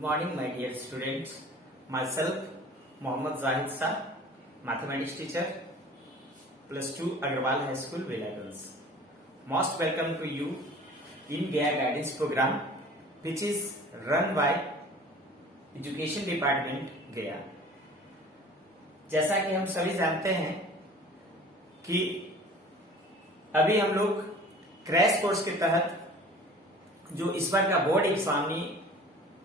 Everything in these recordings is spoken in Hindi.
Good morning, my dear students. Myself, Mohammad Zahid Shah, mathematics teacher, +2 Agarwal High School, Vela Girls. Most welcome to you in Gaya Guidance Program, which is run by Education Department, Gaya. जैसा कि हम सभी जानते हैं कि अभी हम लोग क्रैश कोर्स के तहत जो इस बार का बोर्ड एग्जामी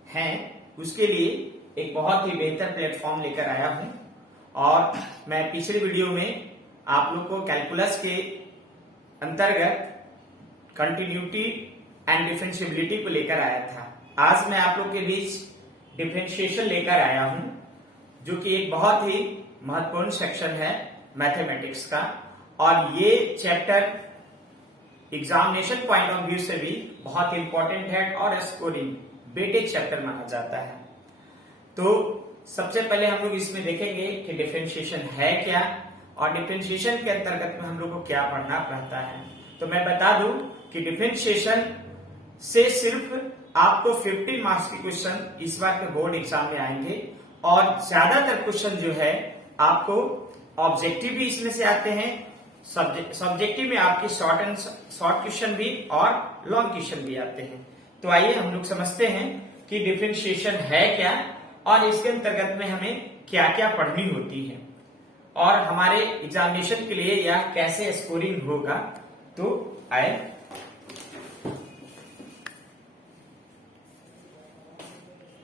है उसके लिए एक बहुत ही बेहतर प्लेटफॉर्म लेकर आया हूं। और मैं पिछले वीडियो में आप लोग को कैलकुलस के अंतर्गत कंटिन्यूटी एंड डिफरेंशिएबिलिटी को लेकर आया था। आज मैं आप लोग के बीच डिफरेंशिएशन लेकर आया हूं, जो कि एक बहुत ही महत्वपूर्ण सेक्शन है मैथमेटिक्स का। और ये chapter examination point of view से भी बहुत इंपॉर्टेंट है और स्कोरिंग वेटेज चैप्टर माना जाता है। तो सबसे पहले हम लोग इसमें देखेंगे कि डिफरेंशिएशन है क्या और डिफरेंशिएशन के अंतर्गत में हम लोग को क्या पढ़ना पड़ता है। तो मैं बता दूं कि डिफरेंशिएशन से सिर्फ आपको 50 मार्क्स के क्वेश्चन इस बार के बोर्ड एग्जाम में आएंगे और ज्यादातर क्वेश्चन जो है आपको ऑब्जेक्टिव भी इसमें से आते हैं, सब्जेक्टिव में आपके शॉर्ट क्वेश्चन भी और लॉन्ग क्वेश्चन भी आते हैं। तो आइए हम लोग समझते हैं कि डिफरेंशिएशन है क्या और इसके अंतर्गत में हमें क्या क्या पढ़नी होती है और हमारे एग्जामिनेशन के लिए यह कैसे स्कोरिंग होगा। तो आए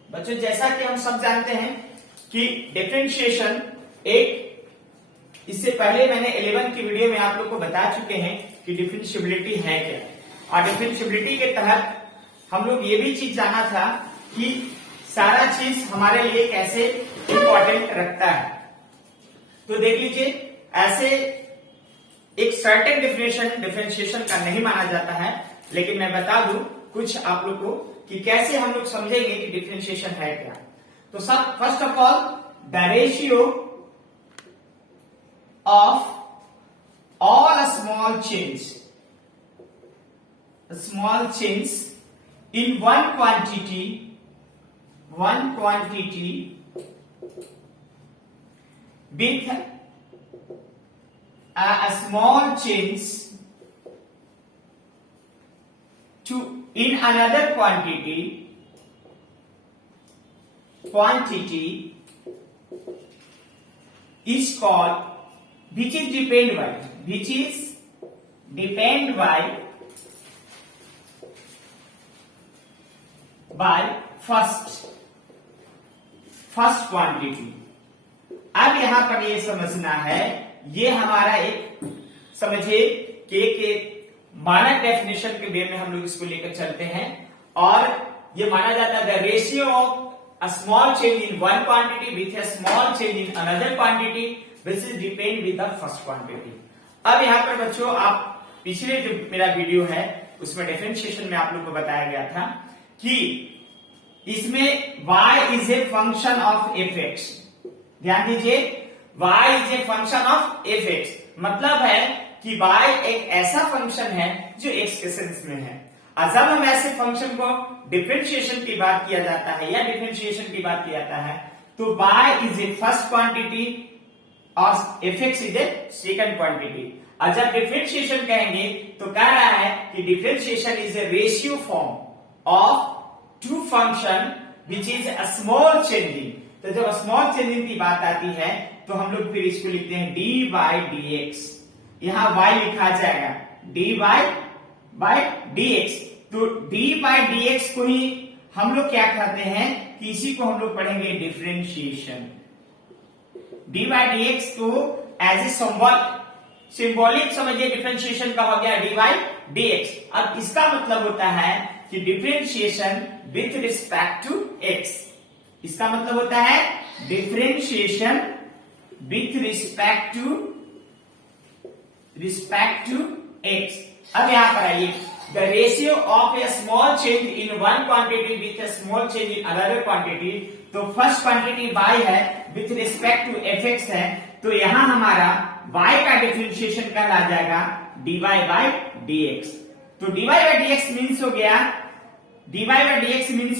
बच्चों, जैसा कि हम सब जानते हैं कि डिफरेंशिएशन इससे पहले मैंने 11 की वीडियो में आप लोग को बता चुके हैं कि डिफरेंशिएबिलिटी है क्या। और डिफरेंशिएबिलिटी के तहत हम लोग ये भी चीज जाना था कि सारा चीज हमारे लिए कैसे इंपॉर्टेंट रखता है। तो देख लीजिए, ऐसे एक सर्टेन डिफरेंशिएशन का नहीं माना जाता है, लेकिन मैं बता दूं कुछ आप लोग को कि कैसे हम लोग समझेंगे कि डिफरेंशिएशन है क्या। तो सब first of all the ratio of all small change in one quantity with a small change to in another quantity is called, which is depend by first quantity. अब यहां पर ये समझना है, ये हमारा एक समझिए कि एक मानक डेफिनेशन के वे में हम लोग इसको लेकर चलते हैं और ये माना जाता है the ratio of a small change in one quantity with a small change in another quantity which is depend with the first quantity. अब यहां पर बच्चों, आप पिछले जो मेरा वीडियो है उसमें डिफरेंशिएशन में आप लोग को बताया गया था कि इसमें y is a function of F. ध्यान दीजिए, y is a function of F, मतलब है कि y एक ऐसा फंक्शन है जो x के सेंस में है। और जब हम ऐसे फंक्शन को डिफरेंशिएशन की बात किया जाता है या डिफरेंशिएशन की बात किया जाता है तो y is a first quantity और F is a second quantity. और जब डिफरेंशिएशन कहेंगे तो कह रहा है कि differentiation is a ratio form of two function which is a small changing. तो जब स्मॉल चेंजिंग की बात आती है तो हम लोग फिर इसको लिखते हैं dy dx। यहां y लिखा जाएगा dy dx। तो dy dx को ही हम लोग क्या कहते हैं कि इसी को हम लोग पढ़ेंगे डिफरेंशिएशन। dy dx को एज ए सिंबॉलिक समझिए डिफरेंशिएशन का हो गया dy dx। अब इसका मतलब होता है कि differentiation with respect to x। इसका मतलब होता है differentiation with respect to x। अब यहां पर आइए, the ratio of a small change in one quantity with a small change in another quantity. तो फर्स्ट क्वांटिटी y है विथ रिस्पेक्ट टू fx है, तो यहां हमारा y का डिफरेंशिएशन क्या आ जाएगा dy dx। तो dy by dx मीन्स हो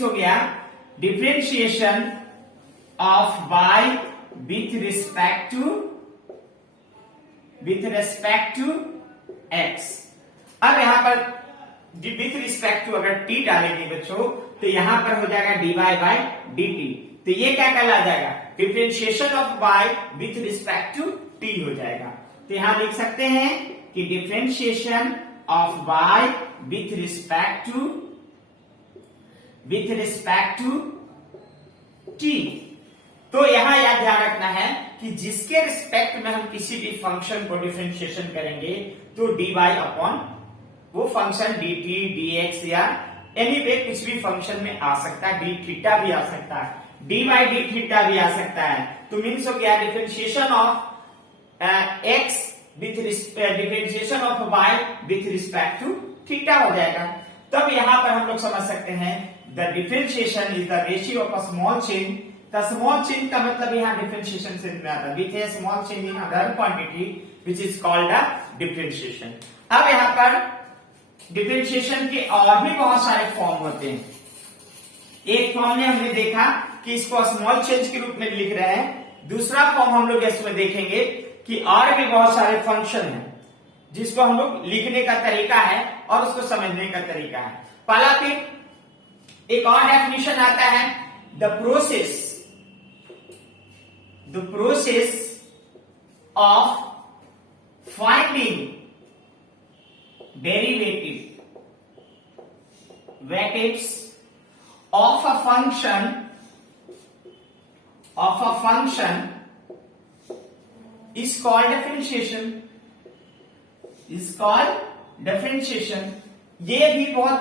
गया differentiation of y with respect to x। अब यहां पर विथ रिस्पेक्ट टू अगर t डालेंगे बच्चों तो यहां पर हो जाएगा dy बाय dt। तो ये क्या कहला जाएगा, differentiation of y with respect to t हो जाएगा। तो यहां लिख सकते हैं कि differentiation of y with respect to t। तो यहां यह ध्यान रखना है कि जिसके रिस्पेक्ट में हम किसी भी फंक्शन को डिफरेंशिएशन करेंगे तो dy अपॉन वो फंक्शन dt dx या एनी वे कुछ भी फंक्शन में आ सकता है, डी थीटा भी आ सकता है, डी बाई डी थीटा भी आ सकता है। तो मीन्स हो गया differentiation of x with differentiation of y with respect to theta हो जाएगा। तब यहां पर हम लोग समझ सकते हैं the differentiation is the ratio of a small change. The small change का मतलब यहां डिफरेंशिएशन से में आता है with a small change in other quantity which is called a differentiation. अब यहां पर डिफरेंशिएशन के और भी बहुत सारे फॉर्म होते हैं। एक फॉर्म में हमने देखा कि इसको स्मॉल चेंज के रूप में लिख रहे हैं। दूसरा फॉर्म हम लोग इसमें देखेंगे कि और भी बहुत सारे फंक्शन हैं जिसको हम लोग लिखने का तरीका है और उसको समझने का तरीका है। पहला फिर एक और डेफिनेशन आता है the process of finding derivatives of a function is called differentiation। ये भी बहुत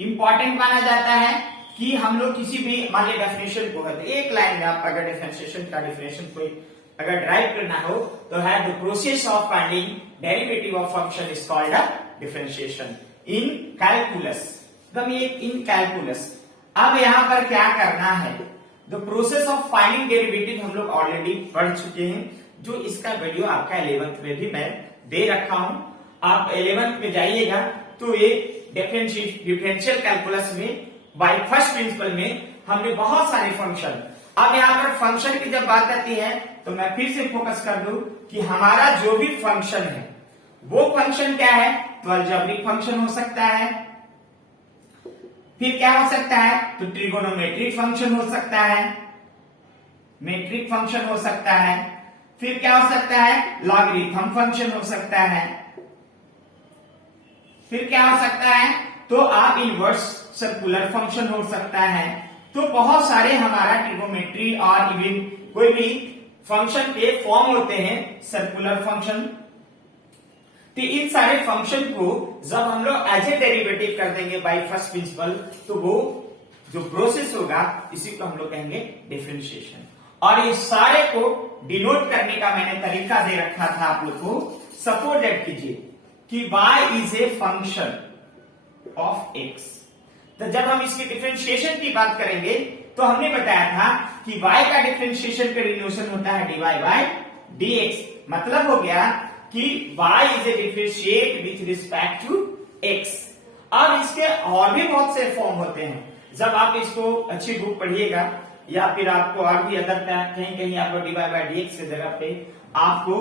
इंपॉर्टेंट माना जाता है कि हम लोग किसी भी मान लीजिए डेफिनेशन को है, एक लाइन में आप अगर डिफरेंशिएशन का डेफिनेशन कोई अगर ड्राइव करना हो तो है the process of finding derivative of function is called a differentiation in calculus. In calculus अब यहां पर क्या करना है, the process of finding derivative हम लोग ऑलरेडी पढ़ चुके हैं, जो इसका वीडियो आपका 11th में भी मैं दे रखा हूं। आप 11th में जाइएगा तो ये डिफरेंशियल कैलकुलस में बाय फर्स्ट प्रिंसिपल में हमने बहुत सारे फंक्शन। अब यहां पर फंक्शन की जब बात आती है तो मैं फिर से फोकस कर दूं कि हमारा जो भी फंक्शन है वो फंक्शन क्या है, तो अलजेब्रिक फंक्शन हो सकता है, फिर क्या हो सकता है, तो ट्रिगोनोमेट्रिक फंक्शन हो सकता है, मेट्रिक फंक्शन हो सकता है, फिर क्या हो सकता है, लॉगरिथम फंक्शन हो सकता है, फिर क्या हो सकता है, तो आप इनवर्स सर्कुलर फंक्शन हो सकता है। तो बहुत सारे हमारा ट्रिगोनोमेट्री और इवन कोई भी फंक्शन के फॉर्म होते हैं, सर्कुलर फंक्शन। तो इन सारे फंक्शन को जब हम लोग एज ए डेरिवेटिव कर देंगे बाय फर्स्ट प्रिंसिपल तो वो जो प्रोसेस होगा इसी को हम लोग कहेंगे डिफरेंशिएशन। और ये सारे को डिनोट करने का मैंने तरीका दे रखा था आप लोग को। सपोज दैट कीजिए कि y is a function of x। तो जब हम इसकी डिफरेंशिएशन की बात करेंगे तो हमने बताया था कि y का डिफरेंशिएशन का रिलेशन होता है dy बाय dx। मतलब हो गया कि y is a differentiate with respect to x। अब इसके और भी बहुत से फॉर्म होते हैं, जब आप इसको अच्छी बुक पढ़िएगा या फिर आपको और भी अदर कहीं कहीं आपको dy बाय dx की जगह पे आपको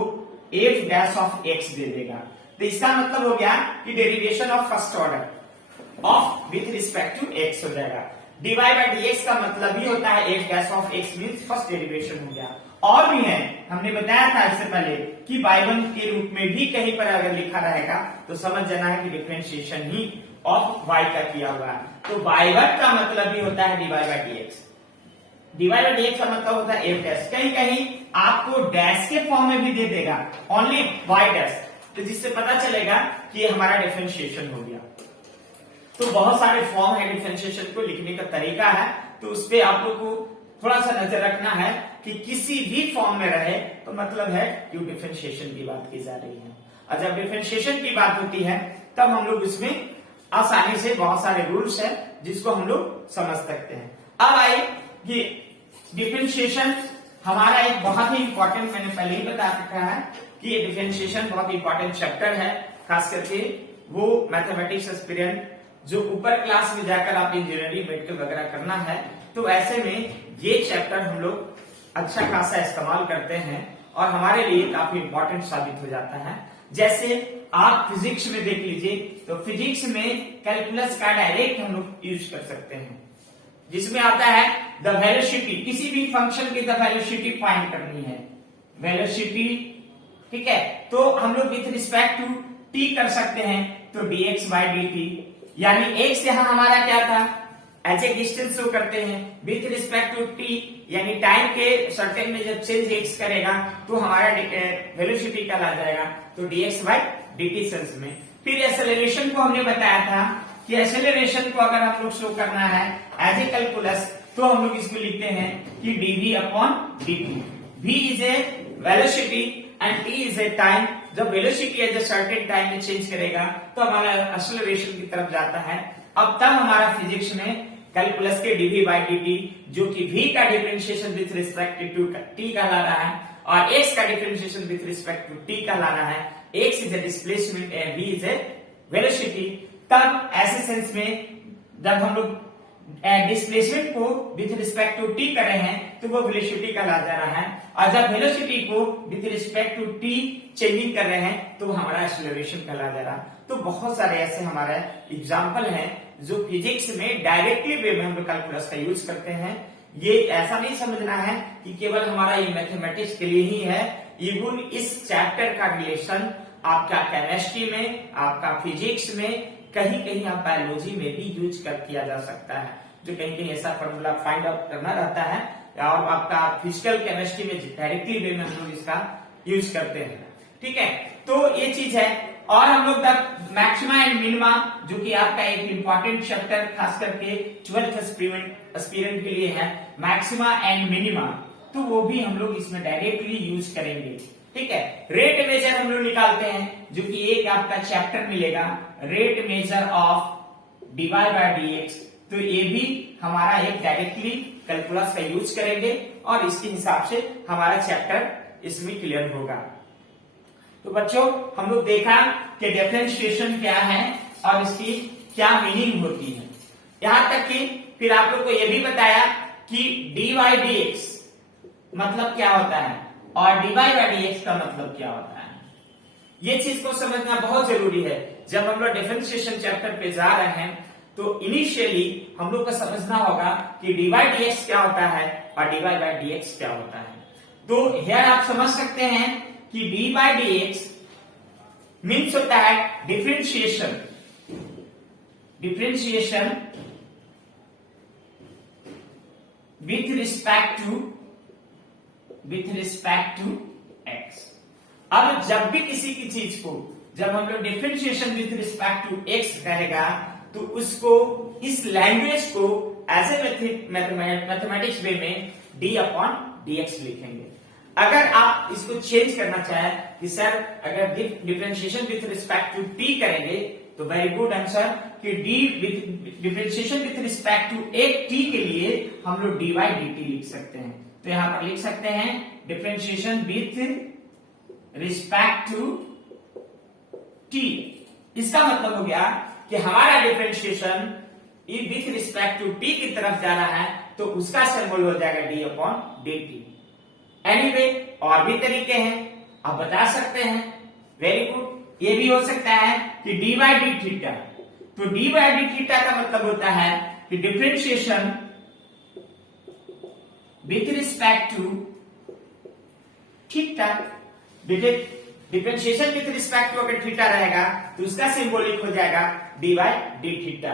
f डैश ऑफ x दे देगा। तो इसका मतलब हो गया कि derivation of first order of with respect to x हो जाएगा। dy बाय dx का मतलब ही होता है f dash of x means first derivation हो गया। और भी है, हमने बताया था इससे पहले कि y1 के रूप में भी कहीं पर अगर लिखा रहेगा तो समझ जाना है कि डिफरेंशिएशन ही ऑफ y का किया हुआ है। तो y1 का मतलब भी होता है dy by dx। dy by dx का मतलब होता है f डैश, कहीं कहीं आपको डैश के फॉर्म में भी दे देगा ओनली y डैश, तो जिससे पता चलेगा कि ये हमारा डिफरेंशिएशन हो गया। तो बहुत सारे फॉर्म है डिफरेंशिएशन को लिखने का तरीका है, तो उस पर आप लोग को थोड़ा सा नजर रखना है कि किसी भी फॉर्म में रहे तो मतलब है कि डिफरेंशिएशन की बात की जा रही है। और जब डिफरेंशिएशन की बात होती है तब हम लोग इसमें आसानी से बहुत सारे रूल्स है जिसको हम लोग समझ सकते हैं। अब आए कि डिफरेंशिएशन हमारा एक बहुत ही इंपॉर्टेंट, मैंने पहले ही बता रखा है कि ये डिफरेंशिएशन बहुत इंपॉर्टेंट चैप्टर है, खास करके वो मैथमेटिक्स एस्पिरेंट जो ऊपर क्लास में जाकर आप इंजीनियरिंग मेडिकल वगैरह करना है, तो ऐसे में ये चैप्टर हम लोग अच्छा खासा इस्तेमाल करते हैं और हमारे लिए काफी इंपॉर्टेंट साबित हो जाता है। जैसे आप फिजिक्स में देख लीजिए, तो फिजिक्स में कैलकुलस का डायरेक्ट हम लोग यूज कर सकते हैं, जिसमें आता है द वेलोसिटी, किसी भी फंक्शन की द वेलोसिटी फाइंड करनी है, वेलोसिटी, ठीक है। तो हम लोग विथ रिस्पेक्ट टू टी कर सकते हैं, तो dx बाई dt, यानी x यहाँ हमारा क्या था, एज ए डिस्टेंस शो करते हैं, विथ रिस्पेक्ट टू टी यानी टाइम के सर्टेन में जब चेंज x करेगा तो हमारा वेलोसिटी कल आ जाएगा, तो dx बाई dt सेंस में। फिर एक्सेलरेशन को हमने बताया था कि एक्सेलरेशन को अगर हम लोग शो करना है एज ए कैलकुलस, तो हम लोग इसको लिखते हैं कि dv upon dt, v is a velocity and t is a time. जब velocity as a certain time में चेंज करेगा तो हमारा एक्सेलरेशन की तरफ जाता है। अब तब हमारा फिजिक्स में कैलकुलस के dv बाई dt, जो कि v का differentiation with respect to t कहला रहा है और x का differentiation with respect to t कहला रहा है, x is a displacement and v is a velocity. तब ऐसे सेंस में जब हम लोग डिस्प्लेसमेंट को विथ रिस्पेक्ट टू टी कर रहे हैं तो वो वेलोसिटी कहला जा रहा है, और जब वेलोसिटी को with respect to T changing कर रहे हैं तो हमारा एक्सेलरेशन कहला जा रहा है। तो बहुत सारे ऐसे हमारे एग्जाम्पल हैं जो फिजिक्स में डायरेक्टली वे में हम लोग कैलकुलस का यूज करते हैं। ये ऐसा नहीं समझना है कि केवल हमारा ये मैथमेटिक्स के लिए ही है, इवन इस चैप्टर का रिलेशन आपका केमिस्ट्री में, आपका फिजिक्स में, कहीं कहीं आप बायोलॉजी में भी यूज किया जा सकता है, जो कहीं कहीं ऐसा फॉर्मूला फाइंड आउट करना रहता है, और आपका फिजिकल केमिस्ट्री में डायरेक्टली वे में हम लोग इसका यूज करते हैं, ठीक है। तो ये चीज है। और हम लोग तक मैक्सिमा एंड मिनिमा, जो कि आपका एक इंपॉर्टेंट चैप्टर खास करके 12th एस्पिरेंट के लिए है, मैक्सिमा एंड मिनिमा, तो वो भी हम लोग इसमें डायरेक्टली यूज करेंगे, ठीक है। रेट मेजर हम लोग निकालते हैं, जो कि एक आपका चैप्टर मिलेगा, rate measure of dy by dx, तो ये भी हमारा एक डायरेक्टली कैलकुलस का यूज करेंगे और इसके हिसाब से हमारा चैप्टर इसमें क्लियर होगा। तो बच्चों हम लोग देखा कि डिफरेंशिएशन क्या है और इसकी क्या मीनिंग होती है, यहां तक कि फिर आप लोग को यह भी बताया कि dy dx मतलब क्या होता है और dy बाय dx का मतलब क्या होता है। ये चीज को समझना बहुत जरूरी है। जब हम लोग डिफरेंशिएशन चैप्टर पे जा रहे हैं तो इनिशियली हम लोग को समझना होगा कि dy बाय dx क्या होता है और dy बाय dx क्या होता है। तो हियर आप समझ सकते हैं कि dy बाय dx मीन्स होता है differentiation, differentiation with respect to x। अब जब भी किसी की चीज को जब हम लोग differentiation with respect to x कहेगा तो उसको इस लैंग्वेज को एज ए मैथमेटिक्स वे में d अपॉन dx लिखेंगे। अगर आप इसको चेंज करना चाहें कि सर अगर differentiation with respect to t करेंगे तो वेरी गुड आंसर कि d differentiation with respect to एक t के लिए हम लोग dy dt लिख सकते हैं। तो यहां पर लिख सकते हैं differentiation with respect to t। इसका मतलब हो गया कि हमारा differentiation with respect to t की तरफ जा रहा है तो उसका सिंबल हो जाएगा d अपॉन dt। एनीवे और भी तरीके हैं, आप बता सकते हैं, वेरी गुड। ये भी हो सकता है कि dy बाय डी थीटा, तो dy बाय डी थीटा का मतलब होता है कि differentiation with respect to theta, differentiation with respect to अगर थीटा रहेगा तो उसका सिंबॉलिक हो जाएगा dy by D theta,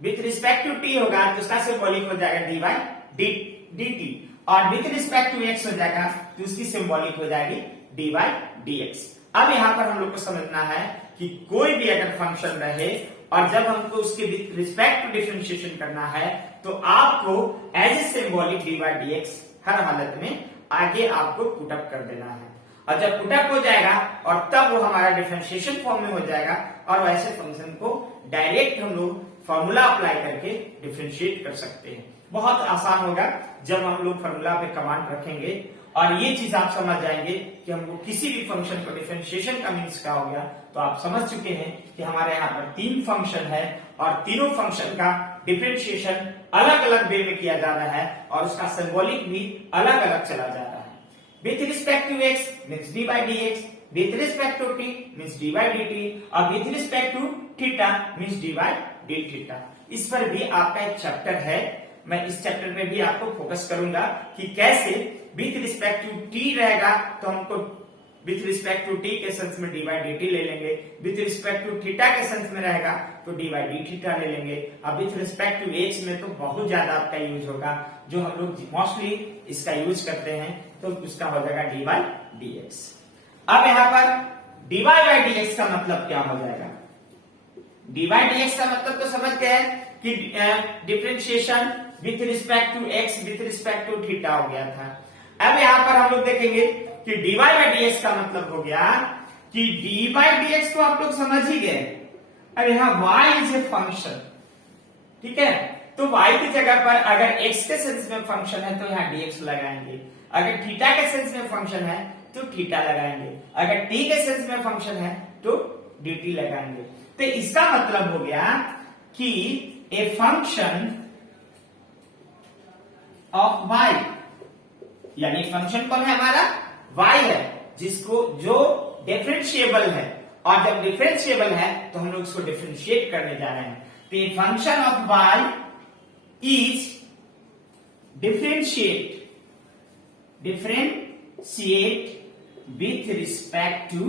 with respect to t होगा तो उसका सिंबॉलिक हो जाएगा dy बाय dt, और विथ रिस्पेक्ट टू x हो जाएगा तो उसकी सिंबॉलिक हो जाएगी dy बाय dx। अब यहां पर हम लोग को समझना है कि कोई भी अगर फंक्शन रहे और जब हमको उसके रिस्पेक्ट टू डिफरेंशिएशन करना है तो आपको as a symbolic dy by dx हर हालत में आगे आपको पुटअप कर देना है, और जब पुटअप हो जाएगा और तब वो हमारा डिफरेंशिएशन फॉर्म में हो जाएगा और वैसे फंक्शन को डायरेक्ट हम लोग फॉर्मूला अप्लाई करके डिफरेंशिएट कर सकते हैं। बहुत आसान होगा जब हम लोग फॉर्मूला पे कमांड रखेंगे और ये चीज आप समझ जाएंगे कि हमको किसी भी फंक्शन को डिफरेंशिएशन का मीन्स क्या हो गया, तो आप समझ चुके हैं कि हमारे यहाँ पर 3 फंक्शन है और तीनों फंक्शन का डिफरेंशिएशन अलग अलग वे में किया जा रहा है और उसका सिंबॉलिक भी अलग अलग चला जा रहा है। With respect to x means D by D X, with respect to t means D by D T, और with respect to theta means D by D theta. इस पर भी आपका एक चैप्टर है, मैं इस चैप्टर में भी आपको फोकस करूंगा कि कैसे विथ रिस्पेक्ट टू t रहेगा तो हमको विथ रिस्पेक्ट टू t के सेंस में डी बाई डी टी ले लेंगे, विथ रिस्पेक्ट टू थीटा के सेंस में रहेगा तो डी बाई डी थीटा ले लेंगे। अब विथ रिस्पेक्ट टू h में तो बहुत ज्यादा आपका यूज होगा, जो हम लोग मोस्टली इसका यूज करते हैं, तो उसका हो जाएगा डी बाई डी एक्स। अब यहाँ पर D Y by D X का मतलब क्या हो जाएगा? डी बाई डी एक्स का मतलब तो समझ गए कि differentiation with respect to x with respect to theta हो गया था। अब यहाँ पर हम लोग देखेंगे कि dy बाई डी एक्स का मतलब हो गया कि dy बाई डी एक्स तो आप लोग समझ ही गए। अब यहाँ y इज ए फंक्शन, ठीक है, तो y की जगह पर अगर x के सेंस में फंक्शन है तो यहाँ dx लगाएंगे, अगर थीटा के सेंस में फंक्शन है तो थीटा लगाएंगे, अगर t के सेंस में फंक्शन है तो dt लगाएंगे। तो इसका मतलब हो गया कि ए फंक्शन ऑफ y, यानी फंक्शन कौन है हमारा? y है, जिसको जो डिफरेंशिएबल है, और जब डिफरेंशिएबल है तो हम लोग उसको डिफरेंशिएट करने जा रहे हैं। तो ये function of y is differentiate with respect to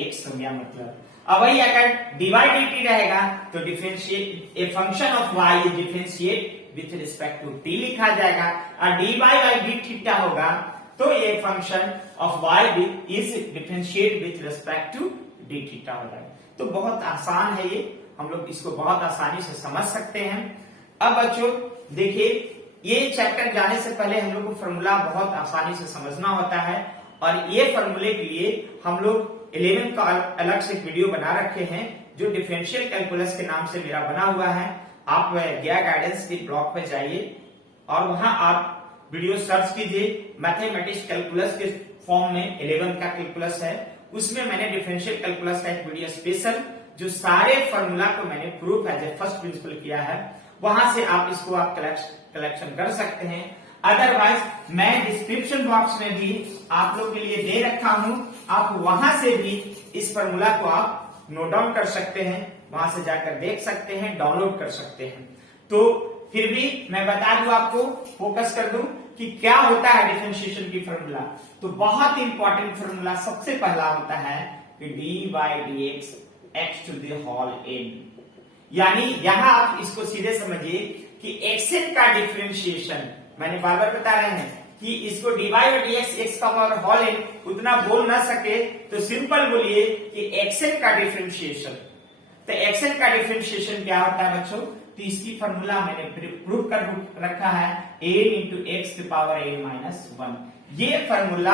x हो गया मतलब। अब वही अगर dy dt रहेगा तो differentiate a function of y is differentiate with respect to t लिखा जाएगा, और dy बाई डी थीटा होगा तो ये function of y is differentiate with respect to d theta हो जाएगा। तो बहुत आसान है ये, हम लोग इसको बहुत आसानी से समझ सकते हैं। अब बच्चों देखिए, ये चैप्टर जाने से पहले हम लोग को फॉर्मूला बहुत आसानी से समझना होता है, और ये फॉर्मूले के लिए हम लोग 11 का अलग से वीडियो बना रखे हैं जो डिफरेंशियल कैलकुलस के नाम से मेरा बना हुआ है। आप गया गाइडेंस के ब्लॉग पे जाइए और वहां आप वीडियो सर्च कीजिए, मैथमेटिक्स कैलकुलस के फॉर्म में 11 का कैलकुलस है, उसमें मैंने डिफरेंशियल कैलकुलस का एक वीडियो स्पेशल जो सारे फॉर्मूला को मैंने proof as a first principle किया है, वहां से आप इसको आप कलेक्शन कर सकते हैं। अदरवाइज मैं डिस्क्रिप्शन बॉक्स में भी आप लोग के लिए दे रखा हूं, आप वहां से भी इस फॉर्मूला को आप नोट डाउन कर सकते हैं, वहां से जाकर देख सकते हैं, डाउनलोड कर सकते हैं। तो फिर भी मैं बता दूं आपको, फोकस कर दूं कि क्या होता है डिफरेंशिएशन की फॉर्मूला। तो बहुत इंपॉर्टेंट फॉर्मूला सबसे पहला होता है कि D by D X X to the whole N, यानी यहां आप इसको सीधे समझिए कि एक्सएन का डिफरेंशिएशन, मैंने बार बार बता रहे हैं कि इसको D by D X X का पावर होल एन उतना बोल ना सके तो सिंपल बोलिए कि एक्सएन का डिफरेंशिएशन। तो एक्सएन का डिफरेंशिएशन क्या होता है बच्चों? तो इसकी फॉर्मूला मैंने प्रूव कर रखा है, एन इंटू एक्स की पावर एन माइनस 1। ये फॉर्मूला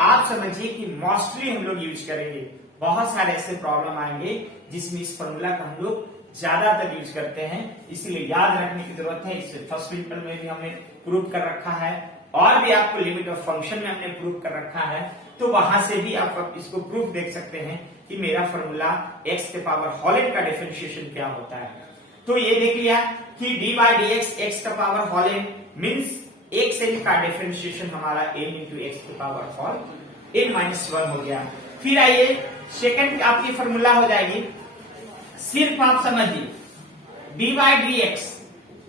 आप समझिए कि मोस्टली हम लोग यूज करेंगे, बहुत सारे ऐसे प्रॉब्लम आएंगे जिसमें इस फॉर्मूला का हम लोग ज्यादातर यूज करते हैं, इसलिए याद रखने की जरूरत है। इसे फर्स्ट प्रिंसिपल में भी हमने प्रूव कर रखा है, और भी आपको लिमिट ऑफ फंक्शन में हमने प्रूव कर रखा है, तो वहां से भी आप इसको प्रूफ देख सकते हैं कि मेरा फॉर्मूला एक्स के पावर होल एन का डिफरेंशिएशन क्या होता है। तो ये देख लिया कि D by D X X का power whole N means X N का डिफरेंशिएशन हमारा एन इंटू एक्स के पावर होल एन माइनस 1 हो गया। फिर आइए सेकंड आपकी फॉर्मूला हो जाएगी, सिर्फ आप समझिए D by D X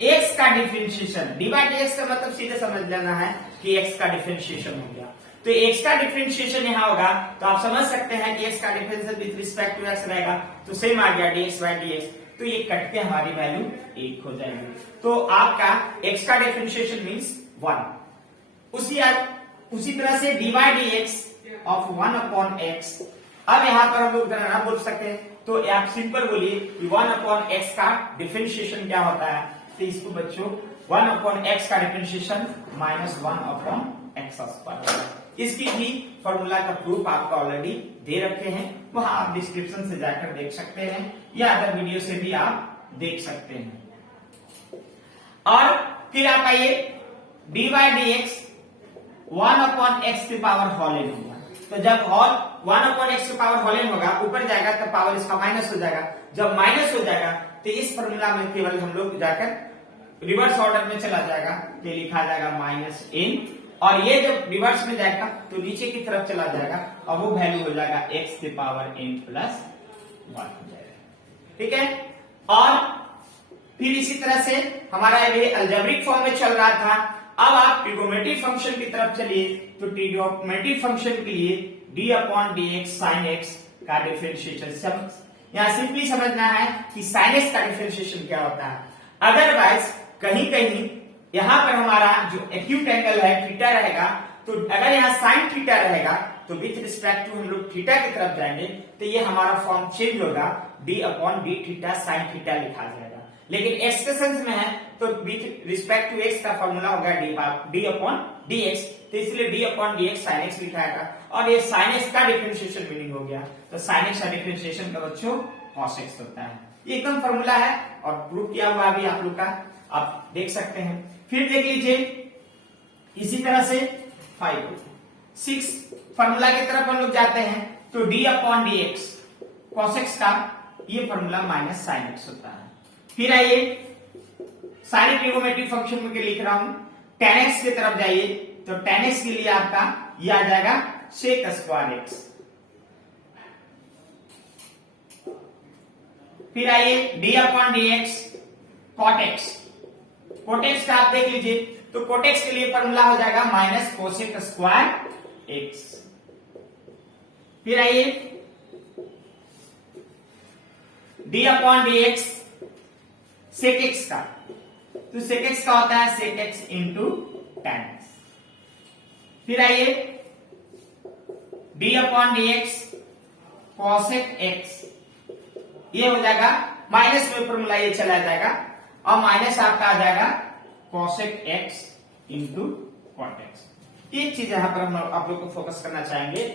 X का differentiation, D by D X का मतलब सीधे समझ लेना है कि एक्स का डिफरेंशिएशन हो गया। तो एक्स का डिफरेंशिएशन यहाँ होगा, तो आप समझ सकते हैं कि एक्स का differentiation with respect to X रहेगा, तो सेम आ गया D X by D X, तो ये कट के हमारी वैल्यू 1 हो जाएगी। तो आपका एक्स का डिफरेंशिएशन मीन्स 1। उसी तरह से D by D x of 1 upon x. अब यहाँ पर हम लोग ना बोल सकते हैं, तो आप सिंपल बोलिए कि 1 अपॉन एक्स का डिफरेंशिएशन क्या होता है। तो इसको बच्चों 1 अपॉन एक्स का differentiation minus 1 upon x square. इसकी भी फॉर्मूला का प्रूफ आपको ऑलरेडी दे रखे हैं, वहां आप डिस्क्रिप्शन से जाकर देख सकते हैं, या अदर वीडियो से भी आप देख सकते हैं। और फिर आप आइए D by D x 1 upon x की पावर होल एन होगा। तो जब 1 अपॉन एक्स की पावर होल एन होगा, ऊपर जाएगा तो पावर इसका माइनस हो जाएगा। जब माइनस हो जाएगा तो इस फॉर्मूला में केवल हम लोग जाकर रिवर्स ऑर्डर में चला जाएगा, तो लिखा जाएगा माइनस एन, और ये जब रिवर्स में जाएगा तो नीचे की तरफ चला जाएगा और वो वैल्यू हो जाएगा एक्स की पावर एन प्लस 1 हो जाएगा। ठीक है, और फिर इसी तरह से हमारा ये अलजेब्रिक फॉर्म में चल रहा था। अब आप ट्रिगोनोमेट्रिक फंक्शन की तरफ चलिए, तो ट्रिगोनोमेट्रिक फंक्शन के लिए D upon D X sine X का डिफरेंशिएशन यहाँ सिंपली समझना है कि साइन एक्स का डिफरेंशिएशन क्या होता है। अदरवाइज कहीं कहीं यहाँ पर हमारा जो एक्यूट एंगल है थीटा रहेगा, तो अगर यहाँ साइन थीटा रहेगा तो विथ रिस्पेक्ट टू हम लोग थीटा की तरफ जाएंगे तो ये हमारा फॉर्म चेंज होगा, D upon D theta sine theta लिखा जाएगा। लेकिन एक्सप्रेशन में है तो विथ रिस्पेक्ट टू एक्स का फॉर्मूला होगा डी अपॉन डी एक्स, तो इसलिए D upon D X sine X लिखाएगा, और ये साइन एक्स का डिफरेंशिएशन मीनिंग हो गया। तो साइन एक्स का डिफरेंशिएशन का बच्चों कॉस एक्स होता है। ये एकदम फॉर्मूला है और प्रूव किया हुआ अभी आप लोग का, आप देख सकते हैं। फिर देख लीजिए इसी तरह से 5 6 फॉर्मूला की तरफ हम लोग जाते हैं, तो D upon D x cos x का ये फॉर्मूला माइनस साइन एक्स होता है। फिर आइए साइन ट्रिगोनोमेट्रिक फंक्शन में लिख रहा हूं, tan x की तरफ जाइए, तो tan x के लिए आपका ये आ जाएगा sec स्क्वायर एक्स। फिर आइए d upon D X cot X, cot X का आप देख लीजिए, तो कोट एक्स के लिए फॉर्मूला हो जाएगा माइनस कोसेक स्क्वायर एक्स। फिर आइए D upon D X sec X का, तो सेक एक्स का होता है sec X into tan X. फिर आइए D upon D X cosec X, ये हो जाएगा माइनस में फॉर्मूला ये चला जाएगा, और माइनस आपका आ जाएगा cosec X into cot X. एक चीज यहां पर हम आप लोग को फोकस करना चाहेंगे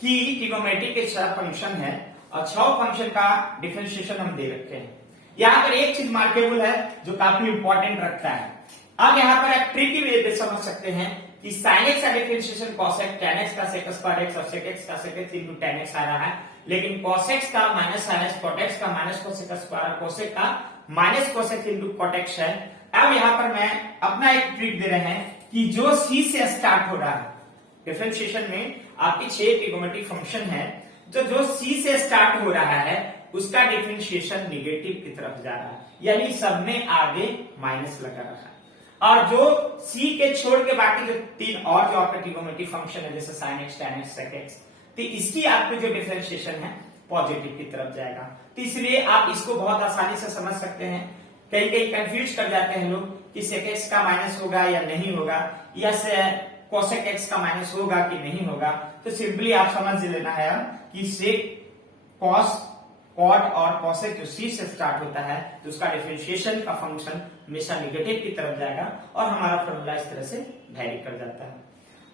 कि ट्रिगोनोमेट्री के 6 फंक्शन है और 6 फंक्शन का डिफरेंशिएशन हम दे रखे हैं। यहाँ पर एक चीज मार्केबल है जो काफी इंपॉर्टेंट रखता है। अब यहाँ पर आप ट्रिकी वे पे समझ सकते हैं कि साइन एक्स का डिफरेंशिएशन कॉसेक tan x का सेक स्क्वायर एक्स और सेक एक्स का sec X into tan x आ रहा है, लेकिन cos x का minus sine X, cot x का माइनस कोसेक स्क्वायर, कोसेक का minus cosec into cot x है। अब यहाँ पर मैं अपना एक ट्रिक दे रहे हैं कि जो c से स्टार्ट हो रहा है डिफरेंशिएशन में, आपकी 6 ट्रिगोनोमेट्रिक फंक्शन है, जो c से स्टार्ट हो रहा है उसका डिफरेंशिएशन निगेटिव की तरफ जा रहा है, यानी सब में आगे माइनस लगा रखा है। और जो c के छोड़ के बाकी जो 3 और जो आपका ट्रिगोनोमेट्रिक फंक्शन है जैसे sin x, tan x, sec x, तो इसकी आपको जो डिफरेंशिएशन है पॉजिटिव की तरफ जाएगा। तो इसलिए आप इसको बहुत आसानी से समझ सकते हैं। कहीं कहीं कंफ्यूज कर जाते हैं लोग कि sec x का माइनस होगा या नहीं होगा, या cosec x का माइनस होगा कि नहीं होगा। तो सिंपली आप समझ लेना है कि sec, cos, cot और cosec जो c से स्टार्ट होता है तो उसका डिफरेंशिएशन का फंक्शन हमेशा निगेटिव की तरफ जाएगा और हमारा फॉर्मूला इस तरह से वेरी कर जाता है।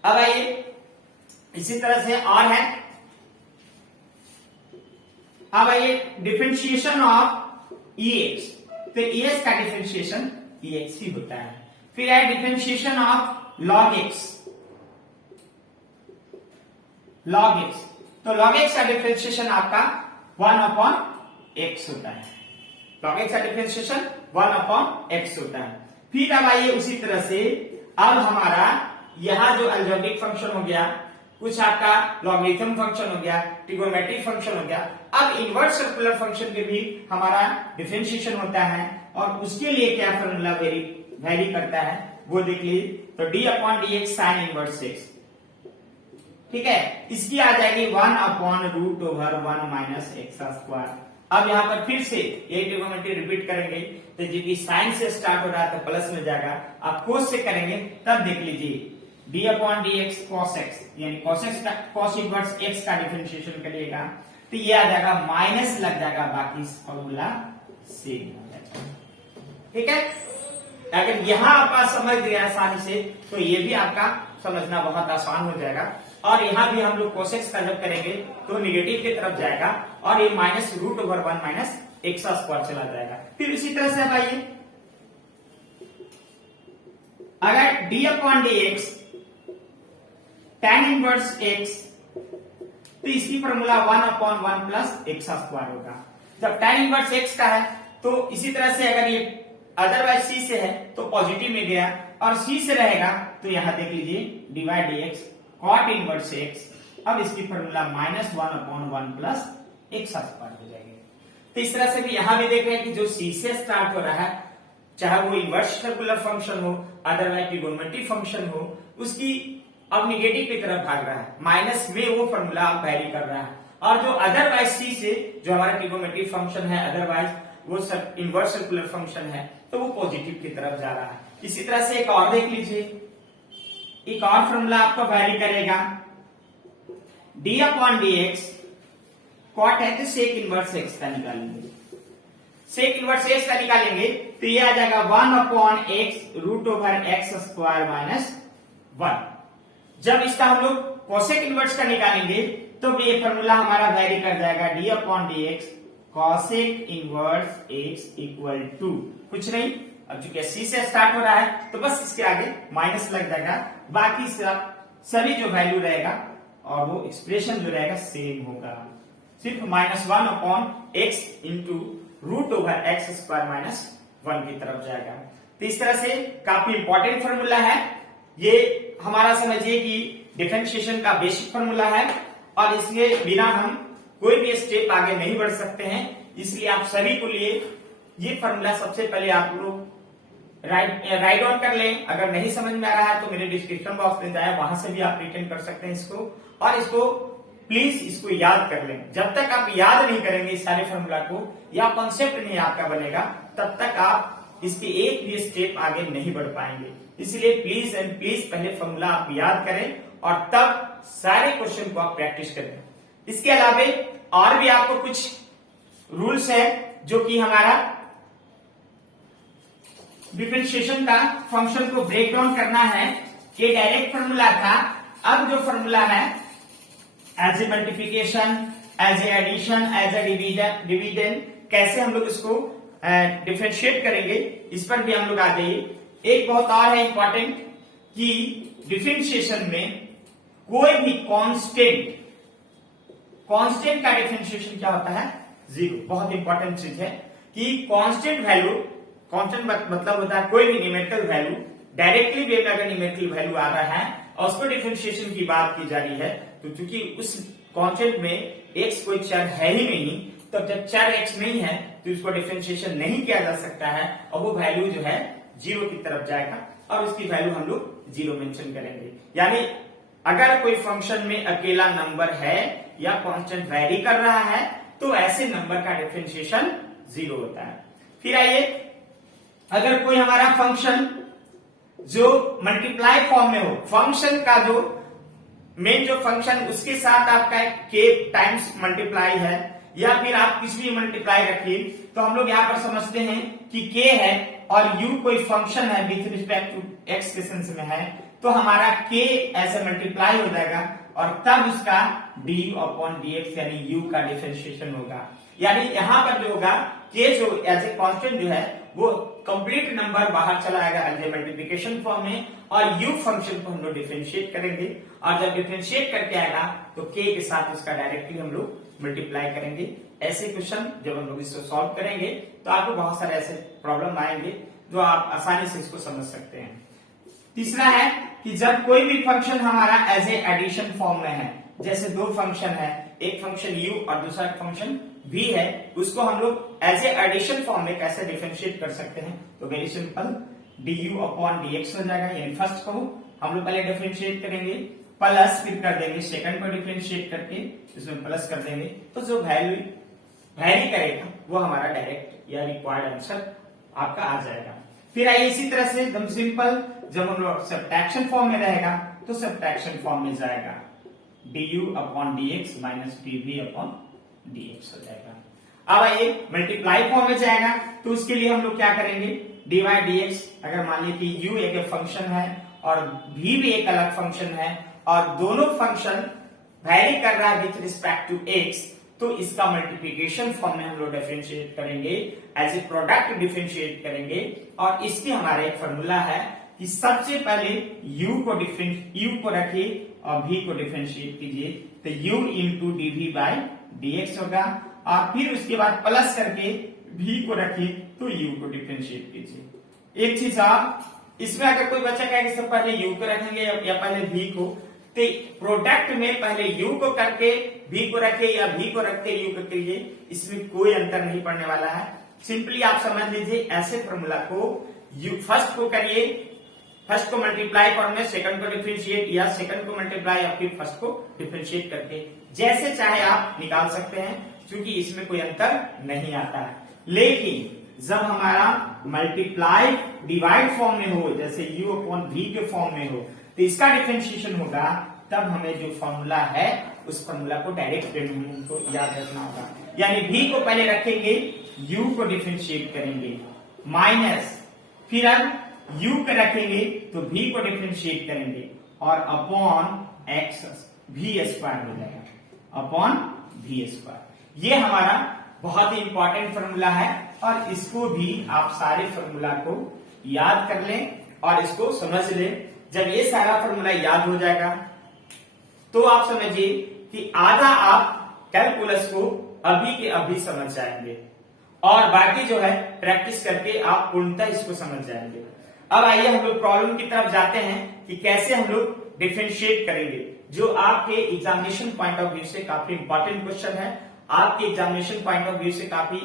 अब आइए इसी तरह से और है, अब आइए डिफरेंशिएशन ऑफ ex, तो ex का डिफरेंशिएशन ex ही होता है। फिर है differentiation of log x, log x, तो log x का डिफरेंशिएशन आपका 1 अपॉन x होता है। log x का डिफरेंशिएशन 1 अपॉन x होता है। फिर अब आइए उसी तरह से अब हमारा यहां जो अलजेब्रिक फंक्शन हो गया, कुछ आपका लॉगरिथम फंक्शन हो गया, ट्रिगोनोमेट्रिक फंक्शन हो गया। अब इनवर्स सर्कुलर फंक्शन के भी हमारा डिफरेंशिएशन होता है और उसके लिए क्या फॉर्मूला वेरी करता है वो देख लीजिए, तो D upon D X sine inverse X, ठीक है, इसकी आ जाएगी 1 upon root over 1 minus X square. अब यहाँ पर फिर से यही ट्रिगोनोमेट्री रिपीट करेंगे, तो जो कि साइन से स्टार्ट हो रहा है तो प्लस में जाएगा, आप कोस से करेंगे तब देख लीजिए D upon D x cos x, यानी कॉस एक्स का कॉस इनवर्स एक्स का डिफरेंशिएशन करिएगा तो ये आ जाएगा माइनस लग जाएगा, बाकी फॉर्मूला सेम हो जाएगा। ठीक है, अगर यहां आप समझ गए आसानी से तो ये भी आपका समझना बहुत आसान हो जाएगा। और यहां भी हम लोग कोसेक्स का जब करेंगे तो निगेटिव की तरफ जाएगा और ये minus root over 1 minus X square चला जाएगा। फिर इसी तरह से अब आइए, अगर D upon D X tan inverse x, तो इसकी फॉर्मूला 1/1 प्लस x स्क्वायर होगा। जब tan इनवर्स x का है तो इसी तरह से अगर ये अदरवाइज c से है तो पॉजिटिव में गया, और c से रहेगा तो यहां देख लीजिए divide dx cot inverse x, अब इसकी फॉर्मूला -1/1 प्लस x स्क्वायर हो जाएगी। तो इस तरह से भी यहां भी देख रहे हैं कि जो c से स्टार्ट हो रहा है, चाहे वो इनवर्स सर्कुलर फंक्शन हो, अदरवाइज ट्रिगोनोमेट्रिक फंक्शन हो, उसकी अब निगेटिव की तरफ भाग रहा है, माइनस में वो फॉर्मूला अब वैरी कर रहा है। और जो अदरवाइज c से जो हमारा ट्रिगोनोमेट्रिक फंक्शन है, अदरवाइज वो इनवर्स सर्कुलर फंक्शन है, तो वो पॉजिटिव की तरफ जा रहा है। इसी तरह से एक और देख लीजिए, एक और फॉर्मूला आपको वैरी करेगा d/dx कॉट है तो सेक इनवर्स x का निकालेंगे, सेक इनवर्स x का निकालेंगे तो ये आ जाएगा 1/x root over x square minus 1। जब इसका हम लोग कोसेक इनवर्स का निकालेंगे तो ये फॉर्मूला हमारा वैरी कर जाएगा d/dx cosec inverse x equal to कुछ नहीं, अब चूंकि c से स्टार्ट हो रहा है तो बस इसके आगे माइनस लग जाएगा, बाकी सभी जो वैल्यू रहेगा और वो एक्सप्रेशन जो रहेगा सेम होगा, सिर्फ -1/x into root over x square minus 1 की तरफ जाएगा। तो इस तरह से काफी इंपॉर्टेंट फॉर्मूला है ये, हमारा समझिए कि डिफरेंशिएशन का बेसिक फॉर्मूला है, और इसके बिना हम कोई भी स्टेप आगे नहीं बढ़ सकते हैं। इसलिए आप सभी को लिए ये फॉर्मूला सबसे पहले आप लोग राइट डाउन कर लें। अगर नहीं समझ में आ रहा है तो मेरे डिस्क्रिप्शन बॉक्स में जाए, वहां से भी आप रिटर्न कर सकते हैं इसको, और इसको प्लीज इसको याद कर लें। जब तक आप याद नहीं करेंगे इस सारे फॉर्मूला को या कॉन्सेप्ट नहीं आपका बनेगा, तब तक आप इसके एक भी स्टेप आगे नहीं बढ़ पाएंगे। इसलिए प्लीज एंड प्लीज पहले फॉर्मूला आप याद करें और तब सारे क्वेश्चन को आप प्रैक्टिस करें। इसके अलावा और भी आपको कुछ रूल्स है जो कि हमारा डिफरेंशिएशन का फंक्शन को ब्रेक डाउन करना है। ये डायरेक्ट फॉर्मूला था, अब जो फॉर्मूला है as a multiplication, as a addition, as a division, कैसे हम लोग इसको डिफरेंशिएट करेंगे, इस पर भी हम लोग आ जाइए। एक बहुत और है इंपॉर्टेंट कि डिफरेंशिएशन में कोई भी कांस्टेंट का डिफरेंशिएशन क्या होता है, जीरो। बहुत इंपॉर्टेंट चीज है कि कांस्टेंट वैल्यू, कांस्टेंट मतलब होता है कोई भी न्यूमेरिकल वैल्यू, डायरेक्टली वे में अगर न्यूमेरिकल वैल्यू आ रहा है और उसको डिफरेंशिएशन की बात की जा रही है, तो चूंकि उस कांस्टेंट में x कोई चर है ही नहीं, तो जब चर x नहीं है तो उसको डिफरेंशिएशन नहीं किया जा सकता है, और वो वैल्यू जो है जीरो की तरफ जाएगा, और उसकी वैल्यू हम लोग जीरो मेंशन करेंगे। यानी अगर कोई फंक्शन में अकेला नंबर है या कांस्टेंट वैरी कर रहा है तो ऐसे नंबर का डिफरेंशिएशन जीरो होता है। फिर आइए, अगर कोई हमारा फंक्शन जो मल्टीप्लाई फॉर्म में हो, फंक्शन का जो मेन जो फंक्शन उसके साथ आपका k टाइम्स मल्टीप्लाई है, या फिर आप किसी भी मल्टीप्लाई रखिए, तो हम लोग यहाँ पर समझते हैं कि k है और u कोई फंक्शन है विथ रिस्पेक्ट टू x के सेंस में है, तो हमारा k ऐसे मल्टीप्लाई हो जाएगा और तब उसका du/dx यानी u का डिफरेंशिएशन होगा। यानी यहाँ पर जो होगा k जो एज ए कांस्टेंट जो है वो कंप्लीट नंबर बाहर चला आएगा एज ए मल्टीप्लिकेशन फॉर्म में, और u फंक्शन को हम लोग डिफरेंशिएट करेंगे, और जब डिफरेंशिएट करके आएगा तो k के साथ उसका डायरेक्टली हम लोग मल्टीप्लाई करेंगे। ऐसे क्वेश्चन जब हम लोग इसको सॉल्व करेंगे तो आपको बहुत सारे ऐसे प्रॉब्लम आएंगे जो आप आसानी से इसको समझ सकते हैं। तीसरा है कि जब कोई भी फंक्शन हमारा एज ए एडिशन फॉर्म में है, जैसे दो फंक्शन है, एक फंक्शन u और दूसरा फंक्शन v है, उसको हम लोग एज ए एडिशन फॉर्म में कैसे डिफरेंशिएट कर सकते हैं, तो वेरी सिंपल du/dx हो जाएगा। यानी फर्स्ट को हम लोग पहले डिफरेंशिएट करेंगे, प्लस फिर कर देंगे सेकंड को डिफरेंशिएट करके इसमें प्लस कर देंगे, तो जो वैल्यू वैरी करेगा वो हमारा डायरेक्ट या रिक्वायर्ड आंसर आपका आ जाएगा। फिर आइए इसी तरह से एकदम सिंपल, जब हम लोग सब्ट्रैक्शन फॉर्म में रहेगा तो सब्ट्रैक्शन फॉर्म में जाएगा du/dx माइनस dv/dx हो जाएगा। अब आइए मल्टीप्लाई फॉर्म में जाएगा, तो उसके लिए हम लोग क्या करेंगे, dy/dx, अगर मान लीजिए कि u एक फंक्शन है और v भी एक अलग फंक्शन है और दोनों फंक्शन वैरी कर रहा है विथ रिस्पेक्ट टू x, तो इसका मल्टीप्लिकेशन फॉर्म में हम लोग डिफरेंशिएट करेंगे, एज ए प्रोडक्ट डिफरेंशिएट करेंगे, और इसके हमारा एक फॉर्मूला है कि सबसे पहले u को रखिए और v को डिफरेंशिएट कीजिए, तो u into dv by dx होगा, और फिर उसके बाद प्लस करके v को रखिए तो u को डिफरेंशिएट कीजिए। एक चीज और, इसमें अगर कोई बच्चा कहे कि सब पहले u को रखेंगे या पहले v को, तो प्रोडक्ट में पहले u को करके v को रखे या v को रखते u को करिए, इसमें कोई अंतर नहीं पड़ने वाला है। सिंपली आप समझ लीजिए ऐसे फॉर्मूला को फर्स्ट को करिए, फर्स्ट को मल्टीप्लाई फॉर्म में, सेकंड को डिफरेंशिएट, या सेकंड को मल्टीप्लाई या फिर फर्स्ट को डिफरेंशिएट करके जैसे चाहे आप निकाल सकते हैं, क्योंकि इसमें कोई अंतर नहीं आता है। लेकिन जब हमारा मल्टीप्लाई डिवाइड फॉर्म में हो, जैसे u अपॉन v के फॉर्म में हो, तो इसका डिफरेंशिएशन होगा, तब हमें जो फॉर्मूला है उस फॉर्मूला को डायरेक्ट हमको याद रखना होगा। यानी v को पहले रखेंगे, u को डिफरेंशिएट करेंगे, माइनस फिर अब u को रखेंगे तो v को डिफरेंशिएट करेंगे और अपॉन x v स्क्वायर हो जाएगा, अपॉन v स्क्वायर। ये हमारा बहुत ही इंपॉर्टेंट फॉर्मूला है और इसको भी आप सारे फॉर्मूला को याद कर लें और इसको समझ लें। जब ये सारा फॉर्मूला याद हो जाएगा तो आप समझिए कि आधा आप कैलकुलस को अभी के अभी समझ जाएंगे और बाकी जो है प्रैक्टिस करके आप पूर्णतः इसको समझ जाएंगे। अब आइए हम लोग प्रॉब्लम की तरफ जाते हैं कि कैसे हम लोग डिफरेंशिएट करेंगे, जो आपके एग्जामिनेशन पॉइंट ऑफ व्यू से काफी इंपॉर्टेंट क्वेश्चन है। आपके एग्जामिनेशन पॉइंट ऑफ व्यू से काफी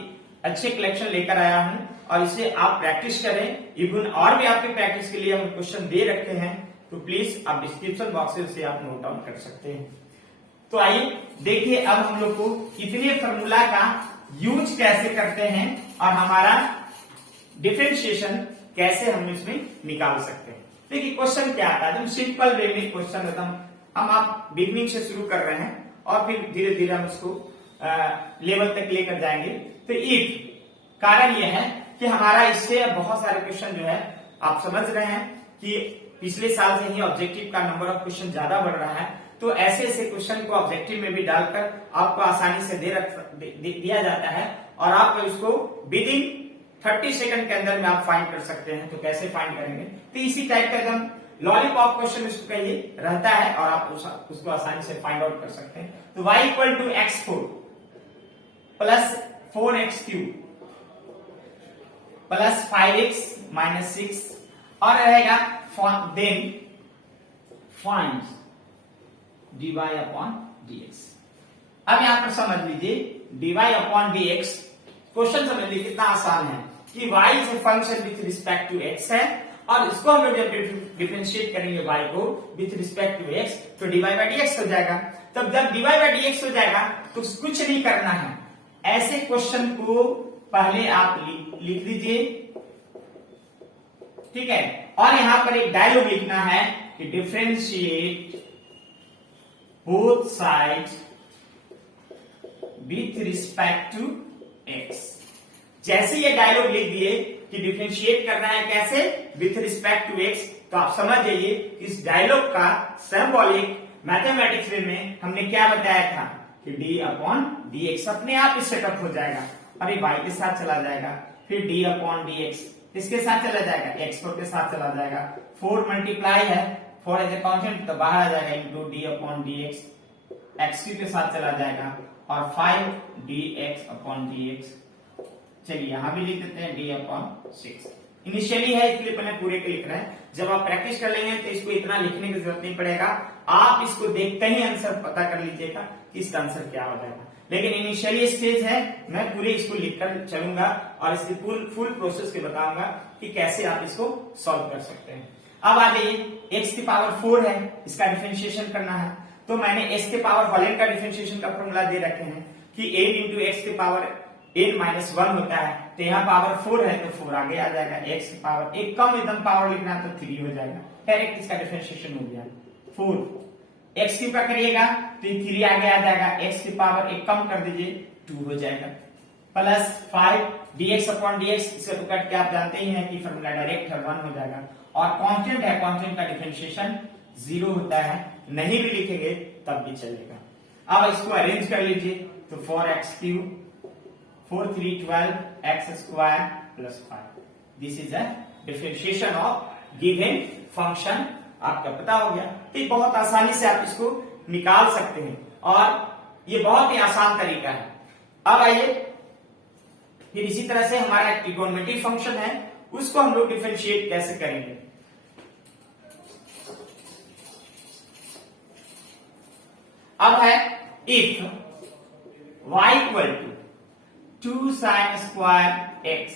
अच्छे कलेक्शन लेकर आया हूं और इसे आप प्रैक्टिस करें। इवन और भी आपके प्रैक्टिस के लिए हम क्वेश्चन दे रखे हैं, तो प्लीज आप डिस्क्रिप्शन बॉक्स से आप नोट डाउन कर सकते हैं। तो आइए देखिए अब हम लोग को इतने फॉर्मूला का यूज कैसे करते हैं और हमारा डिफरेंशिएशन कैसे हम इसमें निकाल सकते हैं। देखिए क्वेश्चन क्या आता है, एकदम सिंपल वे में क्वेश्चन, एकदम हम आप बिगनिंग से शुरू कर रहे हैं और फिर धीरे धीरे हम उसको लेवल तक लेकर जाएंगे। तो इफ कारण यह है कि हमारा इससे बहुत सारे क्वेश्चन जो है आप समझ रहे हैं कि पिछले साल से ही ऑब्जेक्टिव का नंबर ऑफ क्वेश्चन ज्यादा बढ़ रहा है, तो ऐसे ऐसे क्वेश्चन को ऑब्जेक्टिव में भी डालकर आपको आसानी से दिया जाता है और आप उसको विद इन 30 सेकंड के अंदर में आप फाइंड कर सकते हैं। तो कैसे फाइंड करेंगे, तो इसी टाइप का एकदम लॉलीपॉप क्वेश्चन इसको कहिए रहता है और आप उसको आसानी से फाइंड आउट कर सकते हैं। तो y equal to x4 plus 4x3 plus 5x minus 6 और रहेगा then find dy upon dx। अब यहां पर समझ लीजिए dy अपॉन dx क्वेश्चन समझ लीजिए कितना आसान है कि y is a function with respect to x है और इसको हम लोग जब डिफरेंशिएट करेंगे y को विथ रिस्पेक्ट टू x तो dy बाई dx हो जाएगा। तब जब dy बाई dx हो जाएगा तो कुछ नहीं करना है, ऐसे क्वेश्चन को पहले आप लिख लीजिए, ठीक है, और यहां पर एक डायलॉग लिखना है कि differentiate both sides with respect to x। जैसे ये डायलॉग लिख दिए कि डिफरेंशिएट करना है कैसे, विथ रिस्पेक्ट टू x, तो आप समझ जाइए इस डायलॉग का सिंबॉलिक मैथमेटिक्स में हमने क्या बताया था कि d अपॉन dx अपने आप ही सेटअप हो जाएगा और ये y के साथ चला जाएगा, फिर d अपॉन dx किसके साथ चला जाएगा, x4 के साथ चला जाएगा। 4 मल्टीप्लाई है, 4 एज ए कांस्टेंट तो बाहर आ जाएगा into d upon dx, x3 के साथ चला जाएगा और 5 dx अपॉन dx। चलिए यहां भी लिख देते हैं d अपॉन 6। इनिशियली है इसलिए पहले पूरे के लिख रहे हैं, जब आप प्रैक्टिस कर लेंगे तो इसको इतना लिखने की जरूरत नहीं पड़ेगा, आप इसको देखते ही आंसर पता कर लीजिएगा कि इसका आंसर क्या हो जाएगा। लेकिन इनिशियली स्टेज है, मैं पूरे इसको लिखकर चलूंगा और इसकी फुल प्रोसेस के बताऊंगा कि कैसे आप इसको सॉल्व कर सकते हैं। अब आ जाइए x की पावर 4 है, इसका डिफरेंशिएशन करना है, तो मैंने x के पावर हॉलेंड का डिफरेंशिएशन का फॉर्मूला दे रखे हैं कि 8 इंटू एक्स के पावर n माइनस 1 होता है, तो यहाँ पावर 4 है तो 4 आगे आ जाएगा, x की पावर एक कम एकदम पावर लिखना है तो 3 हो जाएगा, डायरेक्ट इसका डिफरेंशिएशन हो गया 4। x क्यूब का करिएगा तो 3 आगे आ जाएगा, x की पावर एक कम कर दीजिए 2 हो जाएगा, प्लस 5 dx अपॉन dx, इसे तो कट के आप जानते ही हैं कि फॉर्मूला डायरेक्ट 1 हो जाएगा और कांस्टेंट है, कांस्टेंट का डिफरेंशिएशन 0 होता है, नहीं भी लिखेंगे तब भी चलेगा। अब इसको अरेंज कर लीजिए तो 4x cube 4 3 12 x square plus 5, this is a differentiation of given function आपका पता हो गया। तो बहुत आसानी से आप इसको निकाल सकते हैं और ये बहुत ही आसान तरीका है। अब आइए फिर इसी तरह से हमारा एक ट्रिगोनोमेट्रिक फंक्शन है, उसको हम लोग डिफरेंशिएट कैसे करेंगे। अब है if y equal to 2 sin square x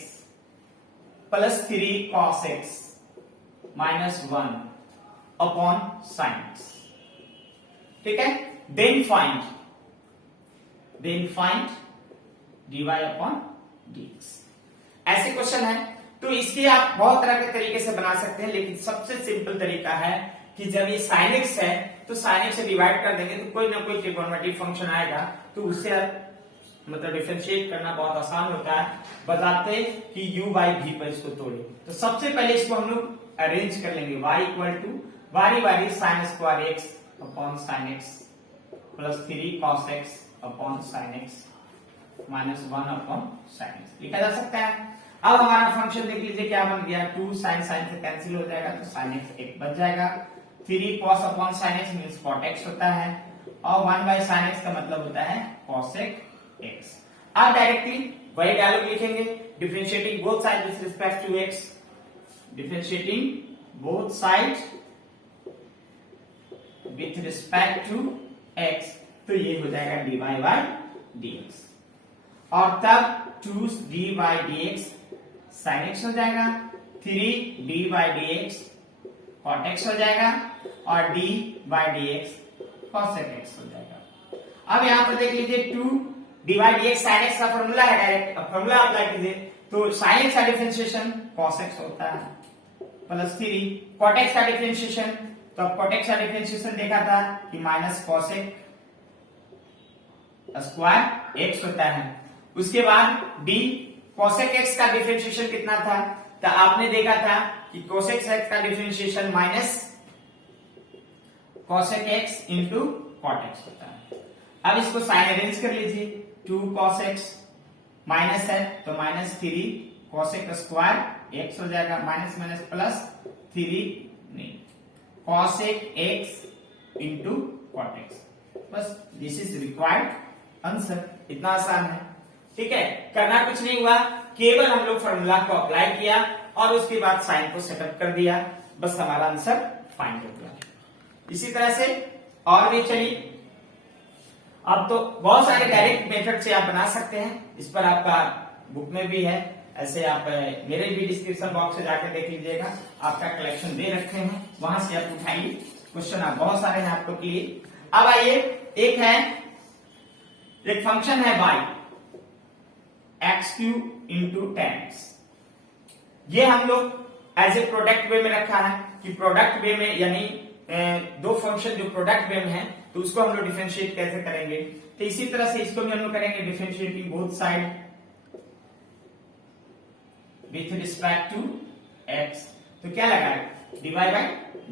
plus 3 cos x minus 1 upon sin x, ठीक है। Then find dy upon dx। ऐसे क्वेश्चन है तो इसके आप बहुत तरह के तरीके से बना सकते हैं, लेकिन सबसे सिंपल तरीका है कि जब ये sin x है तो sin x से डिवाइड कर देंगे तो कोई ना कोई ट्रिगोनोमेट्रिक फंक्शन आएगा, तो उससे मतलब डिफरेंशिएट करना बहुत आसान होता है। बताते कि u by v पर इसको तोड़े, तो सबसे पहले इसको हम लोग अरेंज कर लेंगे। y इक्वल टू बारी बारी sin square x upon sin x plus 3 cos x upon sin x minus 1 upon sin x लिखा जा सकता है। अब हमारा फंक्शन देख लीजिए क्या बन गया, 2 sin से कैंसिल हो जाएगा तो sin x 1 बच जाएगा। 3 cos upon sin x means cot x होता है और 1 by sin x का मतलब होता है cosec x। अब डायरेक्टली वही डायलॉग लिखेंगे, differentiating both side with respect to x, differentiating both side with respect to x, तो ये हो जाएगा dy by dx और तब 2 dy dx sin x हो जाएगा, 3 dy dx cot x हो जाएगा और d by dx cosec x हो जाएगा। अब यहां पर देख लीजिए 2 dy dx sin x का फॉर्मूला है, डायरेक्ट अब फॉर्मूला अप्लाई कीजिए तो sin x का डिफरेंशिएशन cos x होता है प्लस 3 cot x का डिफरेंशिएशन, तो अब cot x का डिफरेंशिएशन देखा था कि माइनस cosec स्क्वायर x होता है। उसके बाद d cosec x का डिफरेंशिएशन कितना था, तो आपने देखा था कि cosec x का differentiation minus cosec x into cot x होता है। अब इसको साइन अरेंज कर लीजिए, 2 cos x माइनस है तो माइनस 3 cosec स्क्वायर x हो जाएगा, माइनस माइनस प्लस 3 नहीं cosec x into cot x, बस दिस इज रिक्वायर्ड आंसर। इतना आसान है, ठीक है। करना कुछ नहीं हुआ, केवल हम लोग फॉर्मूला को अप्लाई किया और उसके बाद साइन को सेटअप कर दिया, बस हमारा आंसर फाइंड हो गया। इसी तरह से और भी चलिए, अब तो बहुत सारे डायरेक्ट मेथड से आप बना सकते हैं, इस पर आपका बुक में भी है, ऐसे आप मेरे भी डिस्क्रिप्शन बॉक्स से जाकर देख लीजिएगा, आपका कलेक्शन दे रखे हैं, वहां से आप उठाइए क्वेश्चन, आप बहुत सारे हैं आप लोग के लिए। अब आइए एक फंक्शन है y x³ इंटू 10x, ये हम लोग एज ए प्रोडक्ट वे में रखा है कि प्रोडक्ट वे में यानी दो फंक्शन जो प्रोडक्ट वे में है तो उसको हम लोग डिफरेंशिएट कैसे करेंगे, तो इसी तरह से इसको भी हम लोग करेंगे differentiating both side with respect to x, तो क्या लगाएगा dy बाय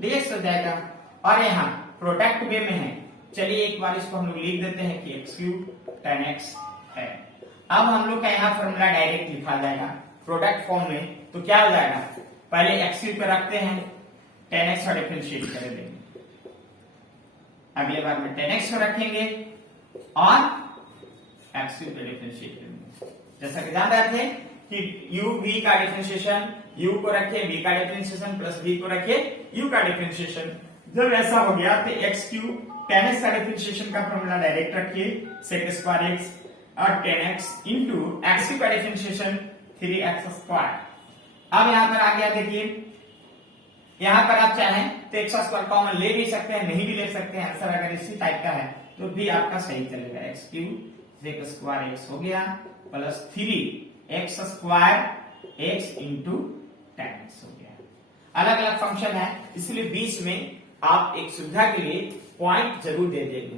dx हो जाएगा। और यहाँ प्रोडक्ट वे में है, चलिए एक बार इसको हम लोग लिख देते हैं कि x³ 10x है। अब हम लोग का यहाँ फॉर्मूला डायरेक्ट लिखा जाएगा प्रोडक्ट फॉर्म में, तो क्या हो जाएगा, पहले x³ पे रखते हैं 10x का डिफरेंशिएट कर देंगे, अगले बार में 10x को रखेंगे और x³ पे डिफरेंशिएट करेंगे। जैसा कि जान रहे थे कि u v का डिफरेंशिएशन, u को रखे v का डिफरेंशिएशन प्लस v को रखे u का डिफरेंशिएशन। जब ऐसा हो गया तो x³ 10x का डिफरेंशिएशन का फॉर्मूला डायरेक्ट रखिए sec स्क्वायर x और 10x इंटू x³ का डिफरेंशिएशन 3x स्क्वायर। अब यहाँ पर आ गया, देखिए यहाँ पर आप चाहें तो x स्क्वायर कॉमन ले भी सकते हैं, नहीं भी ले सकते हैं, आंसर अगर इसी टाइप का है तो भी आपका सही चलेगा। x³ sec स्क्वायर x हो गया plus 3x square x into 10x हो गया। अलग अलग फंक्शन है, इसलिए बीच में आप एक सुविधा के लिए पॉइंट जरूर दे देंगे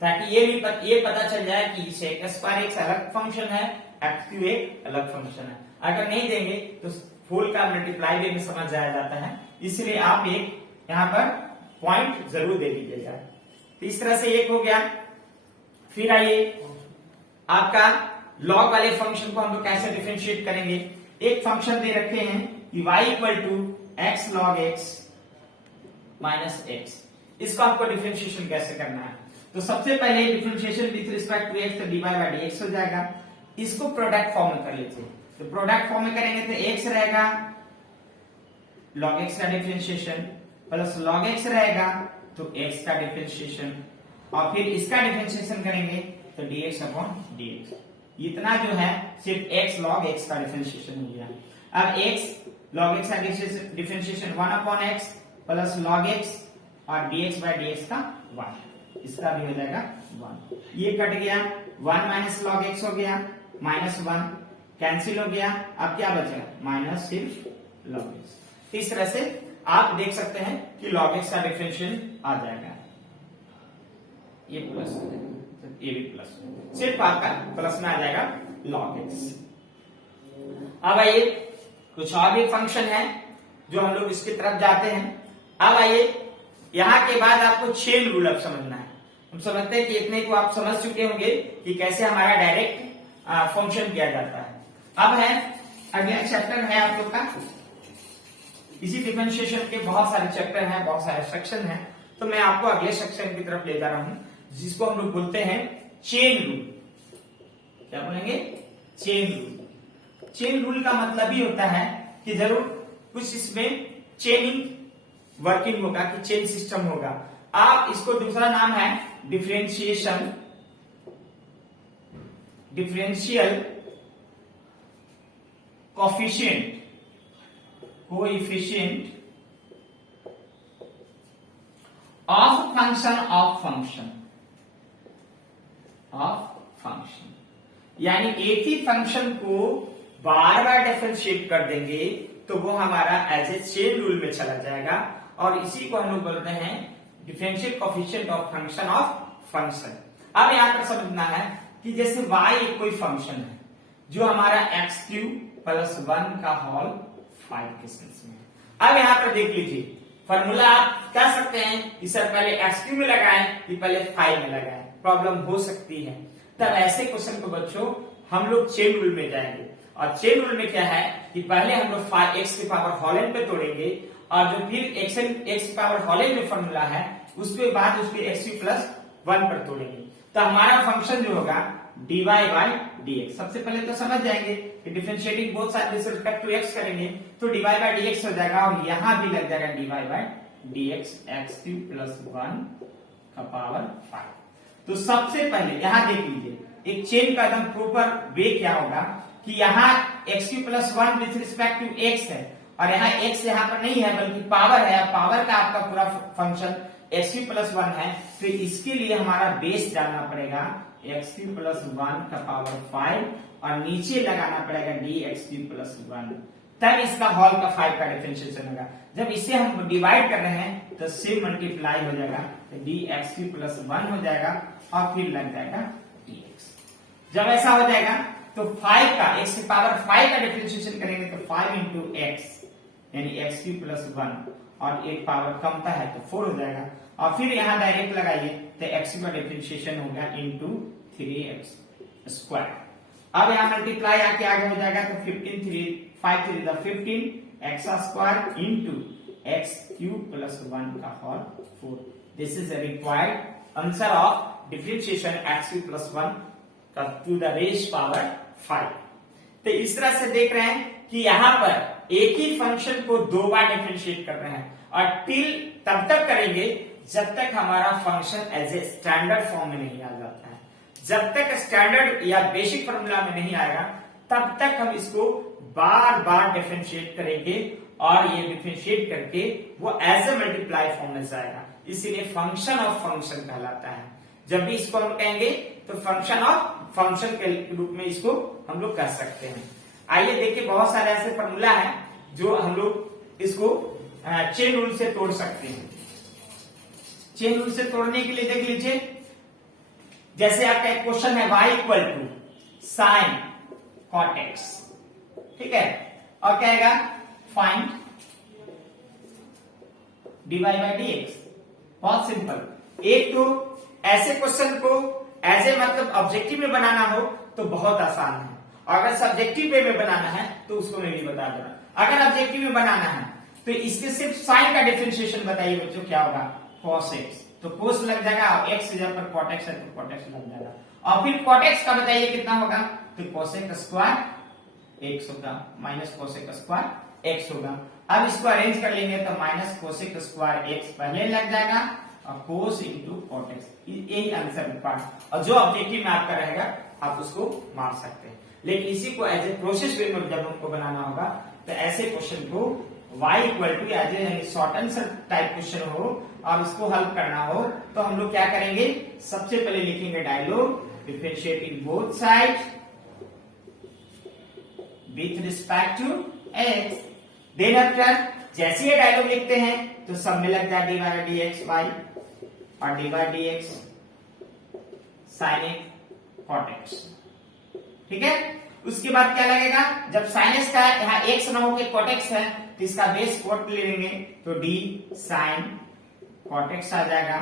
ताकि ये पता चल जाए कि sec स्क्वायर x अलग फंक्शन है, x³ एक अलग फंक्शन है। अगर नहीं देंगे तो फुल का मल्टीप्लाई वे में समझ जाया जाता है, इसलिए आप एक यहाँ पर पॉइंट जरूर दे दीजिएगा। तो इस तरह से एक हो गया। फिर आइए आपका लॉग वाले फंक्शन को हम लोग कैसे डिफरेंशिएट करेंगे। एक फंक्शन दे रखे हैं कि y equal to x log x minus x। इसको आपको डिफरेंशिएशन कैसे करना है? तो सबसे पहले differentiation with respect to x तो dy बाई dx हो जाएगा। इसको प्रोडक्ट फॉर्म में कर लीजिए। तो प्रोडक्ट फॉर्म में करेंगे तो x रहेगा log x का डिफरेंशिएशन प्लस log x रहेगा तो x का डिफरेंशिएशन और फिर इसका डिफरेंशिएशन करेंगे तो dx अपॉन dx। इतना जो है सिर्फ x log x का डिफरेंशिएशन हो गया। अब x log x का differentiation 1 upon x plus log x और dx बाई dx का 1, इसका भी हो जाएगा 1। ये कट गया, 1 माइनस log x हो गया, माइनस 1 कैंसिल हो गया। अब क्या बचेगा? माइनस सिर्फ log x। इस तरह से आप देख सकते हैं कि log x का डिफरेंशियल आ जाएगा, ये प्लस हो जाएगा, ये भी प्लस, सिर्फ आपका प्लस में आ जाएगा log x। अब आइए कुछ और भी फंक्शन है जो हम लोग इसकी तरफ जाते हैं। अब आइए यहां के बाद आपको चेन रूल अब समझना है। हम समझते हैं कि इतने को आप समझ चुके होंगे कि कैसे हमारा डायरेक्ट फंक्शन किया जाता है। अब है अगला चैप्टर है आप लोग का, इसी डिफरेंशिएशन के बहुत सारे चैप्टर हैं, बहुत सारे सेक्शन हैं। तो मैं आपको अगले सेक्शन की तरफ ले जा रहा हूं जिसको हम लोग बोलते हैं चेन रूल। क्या बोलेंगे? Chain rule. चेन रूल का मतलब ही होता है कि जरूर कुछ इसमें चेनिंग वर्किंग होगा, कि चेन सिस्टम होगा। आप इसको दूसरा नाम है differentiation, differential coefficient, coefficient of function of function, of function. यानी एक ही फंक्शन को बार बार डिफरेंशिएट कर देंगे तो वो हमारा एज ए चेन रूल में चला जाएगा और इसी को हम लोग बोलते हैं differential coefficient of function of function. अब यहां पर समझना है कि जैसे y एक कोई फंक्शन है जो हमारा x³ प्लस 1 का होल 5 के सेंस में। अब यहां पर देख लीजिए फॉर्मूला आप कह सकते हैं कि सर पहले x³ में लगाएं कि पहले 5 में लगाएं, प्रॉब्लम हो सकती है। तब ऐसे क्वेश्चन को बच्चों हम लोग चेन रूल में जाएंगे और चेन रूल में क्या है कि पहले हम लोग x की पावर होल n पे तोड़ेंगे और जो फिर x की पावर होल n में फॉर्मूला है उसके बाद उसके x³ प्लस 1 पर तोड़ेंगे। तो हमारा फंक्शन जो होगा dy बाई dx। सबसे पहले तो समझ जाएंगे कि differentiating both side with respect to x करेंगे तो dy बाई dx हो जाएगा और यहां भी लग जाएगा dy by dx x³ plus 1 का पावर 5। तो सबसे पहले यहां देख लीजिए एक चेन का एकदम प्रॉपर वे क्या होगा कि यहाँ x³ plus 1 with respect to x है और यहाँ x यहाँ पर नहीं है बल्कि पावर है। पावर का आपका पूरा फंक्शन x³ प्लस 1 है, तो इसके लिए हमारा बेस डालना पड़ेगा x³ प्लस 1 का पावर 5 और नीचे लगाना पड़ेगा dx³ प्लस 1, तब इसका होल का 5 का डिफरेंशिएशन होगा। जब इसे हम डिवाइड कर रहे हैं तो से मल्टीप्लाई हो जाएगा तो dx³ प्लस 1 हो जाएगा और फिर लग जाएगा dx। जब ऐसा हो जाएगा तो 5 का x की पावर 5 का डिफरेंशिएशन करेंगे तो 5 इंटू x यानी x³ प्लस 1 और एक पावर कमता है तो 4 हो जाएगा और फिर यहाँ डायरेक्ट लगाइए तो x का डिफरेंशिएशन हो गया इंटू 3x स्क्वायर। अब यहाँ मल्टीप्लाई आके आगे हो जाएगा तो 5 3 15 x square into x³ plus 1 का whole 4। This is a required answer of differentiation x³ plus 1 का टू द रेज पावर 5। तो इस तरह से देख रहे हैं कि यहाँ पर एक ही फंक्शन को 2 बार डिफरेंशिएट कर रहे हैं और टिल तब तक करेंगे जब तक हमारा function as a standard form में नहीं आ जाता है। जब तक स्टैंडर्ड या बेसिक फॉर्मूला में नहीं आएगा तब तक हम इसको बार बार डिफरेंशिएट करेंगे और ये डिफरेंशिएट करके वो एज ए मल्टीप्लाई फॉर्म में जाएगा, इसीलिए फंक्शन ऑफ फंक्शन कहलाता है। जब भी इसको हम कहेंगे तो फंक्शन ऑफ फंक्शन के रूप में इसको हम लोग कह सकते हैं। आइए देखिए बहुत सारे ऐसे फॉर्मूला है जो हम लोग इसको चेन रूल से तोड़ सकते हैं। चेन रूल से तोड़ने के लिए देख लीजिए जैसे आपका एक क्वेश्चन है y equal to sine cot x, ठीक है, और कहेगा फाइंड dy बाई dx। बहुत सिंपल। एक तो ऐसे क्वेश्चन को एज ए मतलब ऑब्जेक्टिव में बनाना हो तो बहुत आसान है और अगर सब्जेक्टिव वे में बनाना है तो उसको मैं भी बता दूंगा। अगर ऑब्जेक्टिव में बनाना है तो इसके सिर्फ साइन का डिफरेंशिएशन बताइए बच्चों क्या होगा, cos x, तो cos लग जाएगा, x से जब पर cot x है तो cot x लग जाएगा, और फिर cot x का बताइए कितना होगा, तो cosec स्क्वायर x होगा माइनस cosec स्क्वायर x होगा। अब इसको अरेंज कर लेंगे तो माइनस cosec स्क्वायर x पहले लग जाएगा और cos इंटू cot x, यही आंसर रिक्वायर्ड, और जो ऑब्जेक्टिव में आपका रहेगा आप उसको मार सकते हैं। लेकिन इसी को एज ए प्रोसेस वे में जब हमको बनाना होगा तो ऐसे क्वेश्चन को y equal to as a short answer type question हो और उसको हल करना हो तो हम लोग क्या करेंगे, सबसे पहले लिखेंगे dialogue differentiating both side with respect to x, then after जैसे ये डायलॉग लिखते हैं तो सब में लग जाए dy बाय dx y और dy by dx sin x cot x, ठीक है। उसके बाद क्या लगेगा, जब sin x का यहाँ x ना होके cot x है तो इसका बेस cot ले लेंगे तो d sin cot x आ जाएगा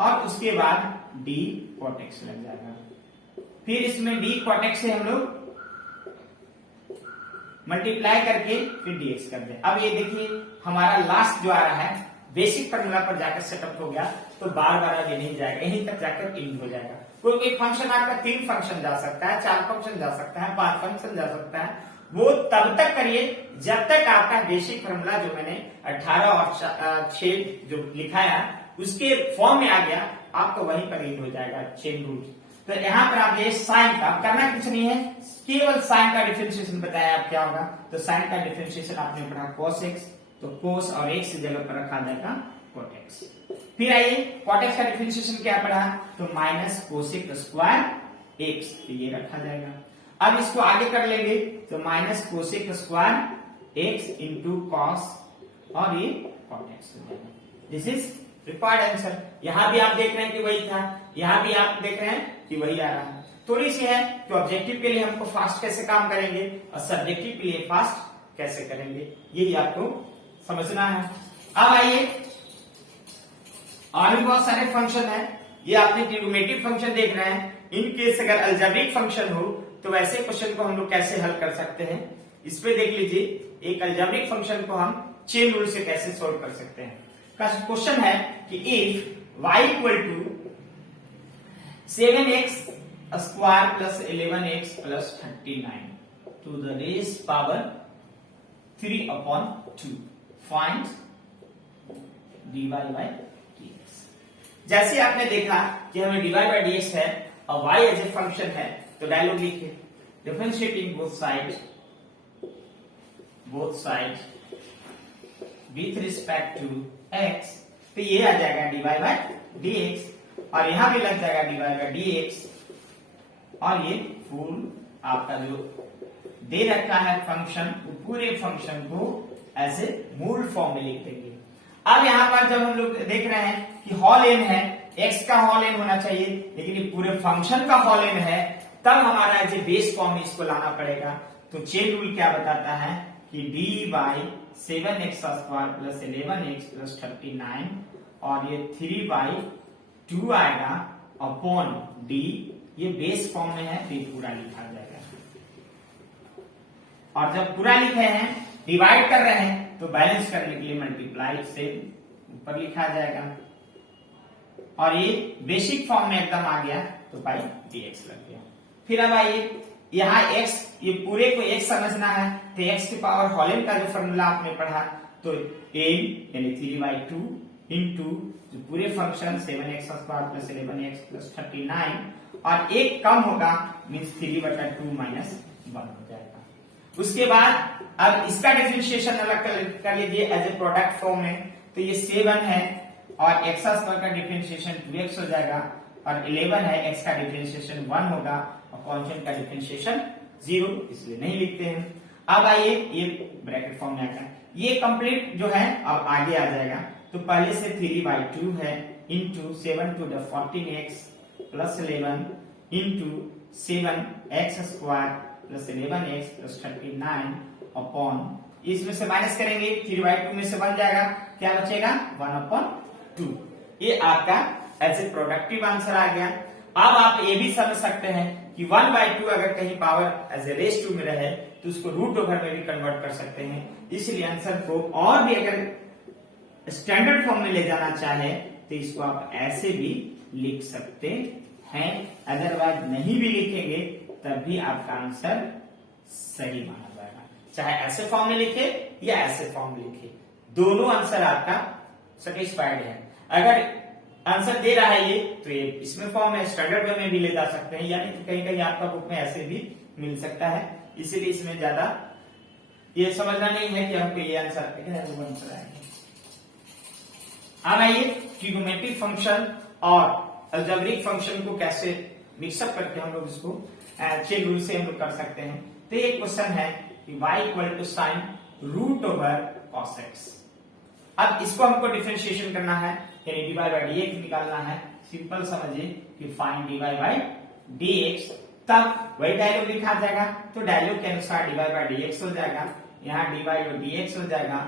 और उसके बाद d cot x लग जाएगा, फिर इसमें d cot x से हम लोग मल्टीप्लाई करके फिर dx कर दे। अब ये देखिए हमारा लास्ट जो आ रहा है बेसिक फार्मूला पर जाकर सेटअप हो गया, तो बार बार अब ये नहीं जाएगा, यहीं तक जाकर इंड हो जाएगा। कोई एक फंक्शन आपका 3 फंक्शन जा सकता है, 4 फंक्शन जा सकता है, 5 फंक्शन जा सकता है, वो तब तक करिए जब तक आपका बेसिक फार्मूला जो मैंने 18 और 6 जो लिखाया उसके फॉर्म में आ गया, आपको वहीं पर इंड हो जाएगा चेन रूल। तो यहाँ पर आप ये साइन का करना कुछ नहीं है, केवल साइन का डिफरेंशिएशन बताया आप क्या होगा, तो साइन का डिफरेंशिएशन आपने पढ़ा cos x, तो cos और x की जगह पर रखा जाएगा cot x। फिर आइए cot x का डिफरेंशिएशन क्या पढ़ा, तो माइनस cosec स्क्वायर x, तो ये रखा जाएगा। अब इसको आगे कर लेंगे तो minus cosec square x into cos और ये cot x हो जाएगा। This is required answer. यहां भी आप देख रहे हैं कि वही था, यहां भी आप देख रहे हैं कि वही आ रहा है। थोड़ी सी है कि ऑब्जेक्टिव के लिए हमको फास्ट कैसे काम करेंगे और सब्जेक्टिव के लिए फास्ट कैसे करेंगे, यही आपको समझना है। अब आइए और भी बहुत सारे फंक्शन है, ये आपने ट्रिग्नोमेट्रिक फंक्शन देख रहे हैं, इन केस अगर अलजेब्रिक फंक्शन हो तो वैसे क्वेश्चन को हम लोग कैसे हल कर सकते हैं, इस पे देख लीजिए। एक अलजेब्रिक फंक्शन को हम चेन रूल से कैसे सोल्व कर सकते हैं। क्वेश्चन है कि if y equal to 7x square plus 11x plus 39 to the raise power 3/2 find dy by dx। जैसे आपने देखा कि हमें dy बाय dx है और y एज ए फंक्शन है, तो डायलॉग लिखिए differentiating both side with respect to x, तो ये आ जाएगा dy बाय dx और यहां भी लग जाएगा dy बाय dx और ये फुल आपका जो दे रखा है फंक्शन, वो पूरे फंक्शन को एज ए मूल फॉर्म में लिख देंगे। अब यहां पर जब हम लोग देख रहे हैं कि हॉल n है, x का हॉल n होना चाहिए, लेकिन ये पूरे फंक्शन का हॉल n है, तब हमारा एज ए बेस फॉर्म में इसको लाना पड़ेगा। तो चेन रूल क्या बताता है कि d by 7x square plus 11x plus 39 और ये 3/2 आएगा अपॉन d, ये बेस फॉर्म में है तो ये पूरा लिखा जाएगा। और जब पूरा लिखे हैं डिवाइड कर रहे हैं तो बैलेंस करने के लिए मल्टीप्लाई से ऊपर लिखा जाएगा और ये बेसिक फॉर्म में एकदम आ गया तो बाई dx लग गया। फिर अब आइए यहाँ x, ये पूरे को x समझना है तो x की पावर होल n का जो फॉर्मूला आपने पढ़ा, तो n यानी 3/2 इंटू जो पूरे function 7x square plus 11x plus 39 और एक कम होगा मीन्स 3/2 माइनस 1 हो जाएगा। उसके बाद अब इसका डिफरेंशिएशन अलग कर लीजिए एज ए प्रोडक्ट फॉर्म में, तो ये 7 है और x स्क्वायर का डिफरेंशिएशन 2x हो जाएगा और 11 है, x का डिफरेंशिएशन 1 होगा और कांस्टेंट का डिफरेंशिएशन 0, इसलिए नहीं लिखते हैं। अब आइए ये ब्रैकेट फॉर्म में आता है, ये कंप्लीट जो है अब आगे आ जाएगा। तो पहले से 3/2 है into 7 to the 14x plus 11 into 7x square plus 11x plus 39 upon, इसमें से माइनस करेंगे 3/2 में से बन जाएगा, क्या बचेगा 1/2। ये आपका एज ए प्रोडक्टिव आंसर आ गया। अब आप ये भी समझ सकते हैं कि 1/2 अगर कहीं power as a raise to में रहे तो उसको रूट ओवर में भी कन्वर्ट कर सकते हैं। इसलिए आंसर को और भी अगर स्टैंडर्ड फॉर्म में ले जाना चाहे तो इसको आप ऐसे भी लिख सकते हैं, अदरवाइज नहीं भी लिखेंगे तब भी आपका आंसर सही माना जाएगा। चाहे ऐसे फॉर्म में लिखे या ऐसे फॉर्म में लिखे, दोनों आंसर आपका सेटिस्फाइड है। अगर आंसर दे रहा है ये तो ये इसमें फॉर्म में स्टैंडर्ड वे में भी ले जा सकते हैं, यानी कि कहीं कहीं आपका बुक में ऐसे भी मिल सकता है। इसीलिए इसमें ज्यादा ये समझना नहीं है कि हमको ये आंसर आएंगे। अब आइए ट्रिगोनोमेट्रिक फंक्शन और अलजेब्रिक फंक्शन को कैसे मिक्सअप करके हम लोग इसको चेन रूल से हम लोग कर सकते हैं। तो एक क्वेश्चन है कि y equal to sine root over cos X. अब इसको हमको डिफरेंशिएशन करना है, यानी dy बाई dx निकालना है। सिंपल समझिए कि फाइंड dy बाई dx, तब वही डायलॉग लिखा जाएगा। तो डायलॉग के अनुसार dy बाई dx हो जाएगा, यहाँ dy बाई dx हो जाएगा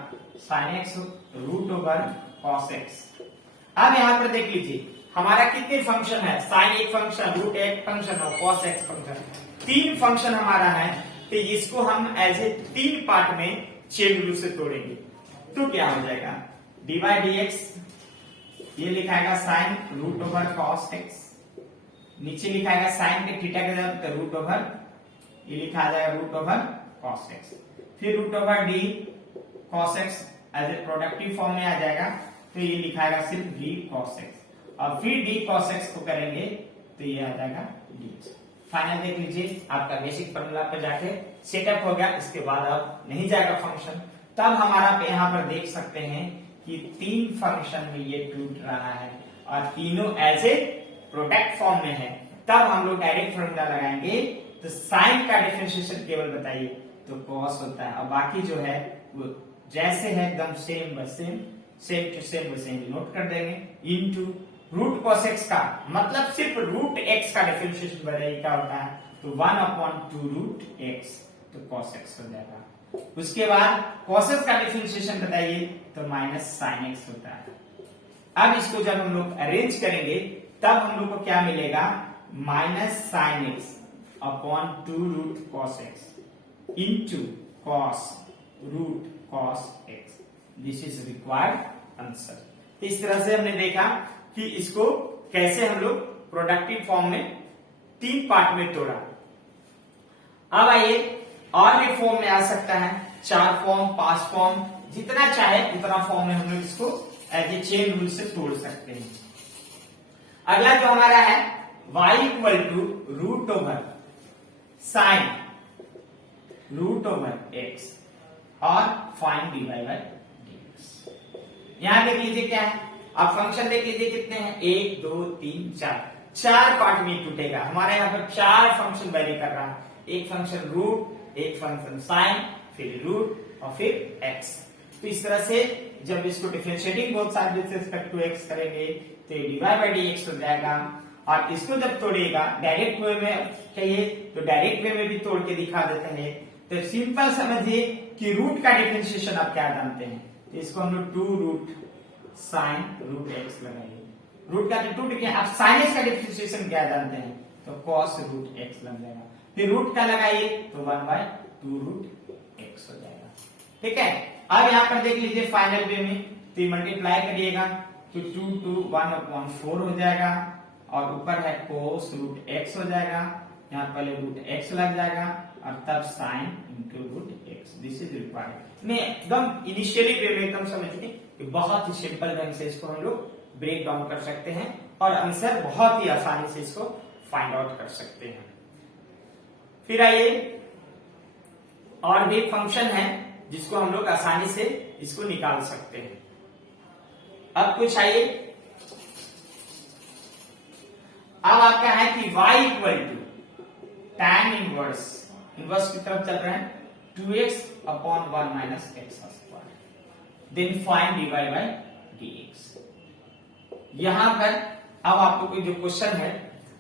sin x root over cos x। अब यहाँ पर देख लीजिए हमारा कितने फंक्शन है, साइन एक फंक्शन, रूट एक फंक्शन और cos x फंक्शन, 3 फंक्शन हमारा है। तो इसको हम एज ए 3 पार्ट में चेन रूल से तोड़ेंगे। तो क्या हो जाएगा, dy बाई dx ये लिखाएगा sine root over cos x, नीचे लिखाएगा साइन के थीटा के जगह तो रूट ओवर, ये लिखा जाएगा रूट ओवर cos x, फिर root over d cos x as a productive form में आ जाएगा। तो ये लिखाएगा सिर्फ d cos x, और फिर d cos x को करेंगे तो ये आ जाएगा dx। फाइनल देख लीजिए आपका बेसिक फॉर्मूला पे जाके सेटअप हो गया। इसके बाद अब नहीं जाएगा फंक्शन, तब हमारा यहाँ पर देख सकते हैं कि 3 फंक्शन में ये टूट रहा है और तीनों एज ए प्रोडक्ट फॉर्म में है। तब हम लोग डायरेक्ट फॉर्मूला लगाएंगे। तो साइन का डिफरेंशिएशन केवल बताइए तो cos होता है, और बाकी जो है वो जैसे है एकदम सेम बस सेम, सेम टू सेम वैसे ही नोट कर देंगे। इनटू रूट cos x का मतलब सिर्फ रूट x का डिफरेंशिएशन बताइए क्या होता है, तो 1/2 रूट x, तो cos x हो जाएगा। उसके बाद cos x का डिफरेंशिएशन बताइए तो माइनस sin x होता है। अब इसको जब हम लोग अरेंज करेंगे तब हम लोग को क्या मिलेगा, minus sin x upon 2 root cos x into cos root cos x। This is required answer. इस तरह से हमने देखा कि इसको कैसे हम लोग प्रोडक्टिव फॉर्म में 3 पार्ट में तोड़ा। अब आइए और भी फॉर्म में आ सकता है, 4 फॉर्म 5 फॉर्म, जितना चाहे उतना फॉर्म में हम लोग इसको एज ए चेन रूल से तोड़ सकते हैं। अगला जो हमारा है y equal to root over sine root over x और फाइंड dy बाई dx। यहां देख लीजिए क्या है, आप फंक्शन देख लीजिए कितने हैं, 1 2 3 4 पार्ट में टूटेगा। हमारे यहाँ पर 4 फंक्शन वेरी कर रहा है, एक फंक्शन रूट, एक फंक्शन साइन, फिर रूट और फिर x। तो इस तरह से जब इसको differentiating both side with respect to x करेंगे तो ये dy बाई dx हो जाएगा। और इसको जब तोड़िएगा डायरेक्ट वे में चाहिए तो डायरेक्ट वे में भी तोड़ के दिखा देते हैं। तो सिंपल समझिए कि रूट का डिफरेंशिएशन आप क्या जानते हैं, तो इसको हम लोग 2 रूट साइन रूट x लगाएंगे। रूट का जो 2 आप साइन x का डिफरेंशिएशन क्या जानते हैं, तो cos रूट x लग जाएगा। फिर रूट का लगाइए तो 1/2 रूट x हो जाएगा। ठीक है, अब यहाँ पर देख लीजिए फाइनल वे में तो मल्टीप्लाई करिएगा तो 2 2 1/4 हो जाएगा, और ऊपर है cos रूट x हो जाएगा। यहाँ पहले रूट x लग जाएगा और तब sine into root x। This is required. मैं एकदम इनिशियली वे में एकदम समझिए कि बहुत ही सिंपल ढंग से इसको हम लोग ब्रेक डाउन कर सकते हैं और आंसर बहुत ही आसानी से इसको फाइंड आउट कर सकते हैं। फिर आइए और भी फंक्शन है जिसको हम लोग आसानी से इसको निकाल सकते हैं। अब कुछ आइए, अब आपका है कि y equal to tan inverse, inverse की तरफ चल रहे हैं 2x upon 1 minus x square, then find dy by dx। यहां पर अब आपको कोई जो क्वेश्चन है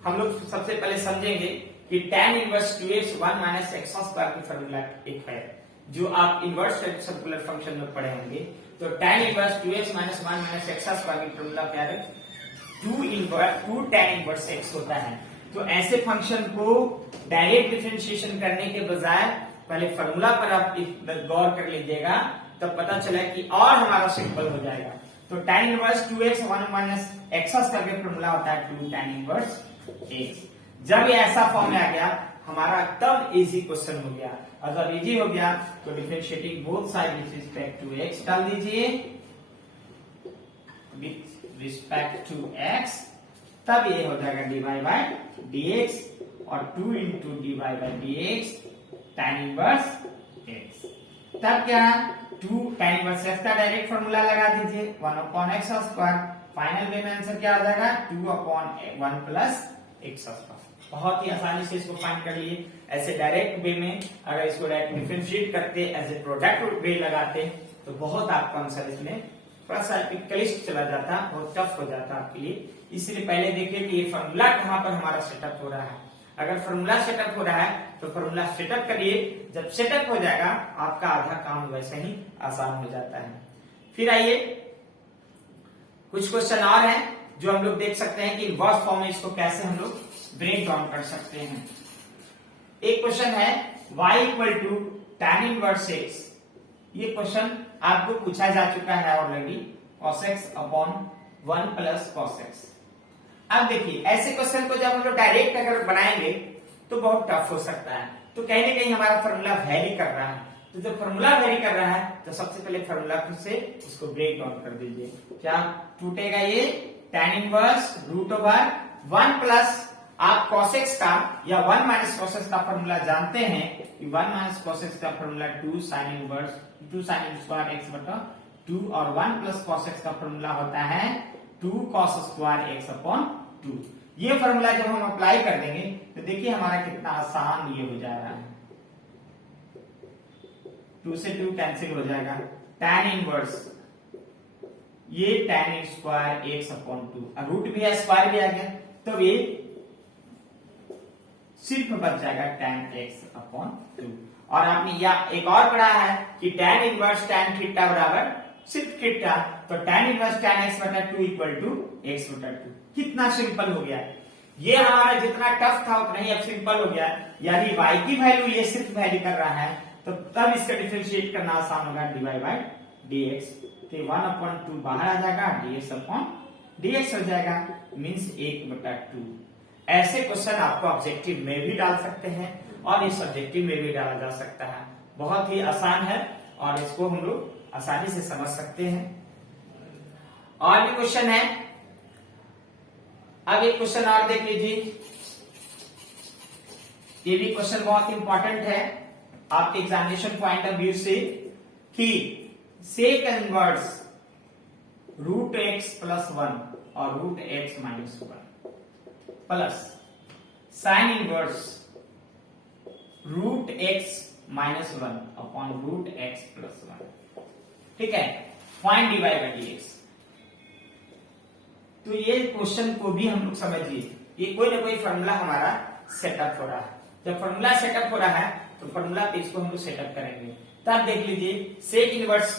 हम लोग सबसे पहले समझेंगे कि tan inverse 2x 1 minus x square की फॉर्मूला एक है जो आप इनवर्स सर्कुलर फंक्शन में पढ़े होंगे। तो tan inverse 2x minus 1 minus x square की फॉर्मूला क्या है, 2 tan इनवर्स x होता है। तो ऐसे फंक्शन को डायरेक्ट डिफरेंशिएशन करने के बजाय पहले फॉर्मूला पर आप गौर कर लीजिएगा, तब पता चला कि और हमारा सिंपल हो जाएगा। तो tan inverse 2x 1 minus x करके फॉर्मूला होता है 2 tan इनवर्स x। जब ये ऐसा फॉर्म में आ गया हमारा तब इजी क्वेश्चन हो गया, और जब इजी हो गया तो differentiating both side with respect to x डाल दीजिए, विथ रिस्पेक्ट टू x, तब ये हो जाएगा dy बाय dx, और 2 into dy by dx tan inverse x। तब क्या 2 tan इनवर्स x का डायरेक्ट फॉर्मूला लगा दीजिए 1 upon x square. Final way में आंसर क्या हो जाएगा 2 अपॉन 1 प्लस एक्स स्क्वायर। बहुत ही आसानी से इसको फाइंड कर लिए। ऐसे डायरेक्ट वे में अगर इसको डायरेक्ट डिफरेंशिएट करते एज ए प्रोडक्ट वे लगाते तो बहुत आपका आंसर इसमें थोड़ा सा क्लिष्ट चला जाता, बहुत टफ हो जाता आपके लिए। इसलिए पहले देखिए कि ये फॉर्मूला कहां पर हमारा सेटअप हो रहा है। अगर फॉर्मूला सेटअप हो रहा है तो फॉर्मूला सेटअप करिए, जब सेटअप हो जाएगा आपका आधा काम वैसे ही आसान हो जाता है। फिर आइए कुछ क्वेश्चन और हैं जो हम लोग देख सकते हैं कि इनवर्स फॉर्म में इसको कैसे हम लोग ब्रेक डाउन कर सकते हैं। एक क्वेश्चन है y equal to tan inverse x। ये क्वेश्चन आपको पूछा जा चुका है already, cos x upon 1 plus cos x। अब देखिए ऐसे क्वेश्चन को जब हम लोग डायरेक्ट अगर बनाएंगे तो बहुत टफ हो सकता है, तो कहीं ना कहीं हमारा फॉर्मूला वेरी कर रहा है। तो जब फॉर्मूला वेरी कर रहा है तो सबसे पहले फॉर्मूला खुद से उसको ब्रेक डाउन कर दीजिए। क्या टूटेगा ये tan inverse root over 1 plus आप cos x का या 1 माइनस cos x का फॉर्मूला जानते हैं कि 1 माइनस cos x का formula 2 sin inverse 2 sin square x बटा 2, और 1 प्लस cos x का फॉर्मूला होता है 2 cos स्क्वायर x अपॉन 2। ये फॉर्मूला जब हम अप्लाई कर देंगे तो देखिए हमारा कितना आसान ये हो जा रहा है। 2 से 2 कैंसिल हो जाएगा, tan इनवर्स ये tan स्क्वायर x अपॉन 2, और रूट भी है स्क्वायर भी आ गया, तो ये सिर्फ बच जाएगा tan x अपॉन 2। और आपने या एक और पढ़ा है कि tan इनवर्स tan थीटा बराबर सिर्फ थीटा, तो tan इनवर्स tan x बटा 2 इक्वल टू x बटा 2। कितना सिंपल हो गया। ये हमारा जितना टफ था उतना ही अब सिंपल हो गया। यानी y की वैल्यू ये सिर्फ वैरी कर रहा है, तो तब इसका डिफरेंशिएट करना आसान होगा dy बाय dx। तो 1 अपॉन 2 बाहर आ जाएगा, dx अपॉन dx हो जाएगा, मीन्स 1 बटा 2। ऐसे क्वेश्चन आपको ऑब्जेक्टिव में भी डाल सकते हैं और इस सब्जेक्टिव में भी डाला जा सकता है। बहुत ही आसान है और इसको हम लोग आसानी से समझ सकते हैं। और भी क्वेश्चन है, अब एक क्वेश्चन और देख लीजिए। ये भी क्वेश्चन बहुत इंपॉर्टेंट है आपके एग्जामिनेशन पॉइंट ऑफ व्यू से, कि sec inverse root x plus 1 और root x minus 1 plus sine inverse root x minus 1 upon root x plus 1। ठीक है, फाइंड dy बाय dx। तो ये क्वेश्चन को भी हम लोग समझिए, ये कोई ना कोई फॉर्मूला हमारा सेटअप हो रहा है। जब फॉर्मूला सेटअप हो रहा है तो फॉर्मूला पे इसको हम लोग सेटअप करेंगे। तब देख लीजिए सेक इनवर्स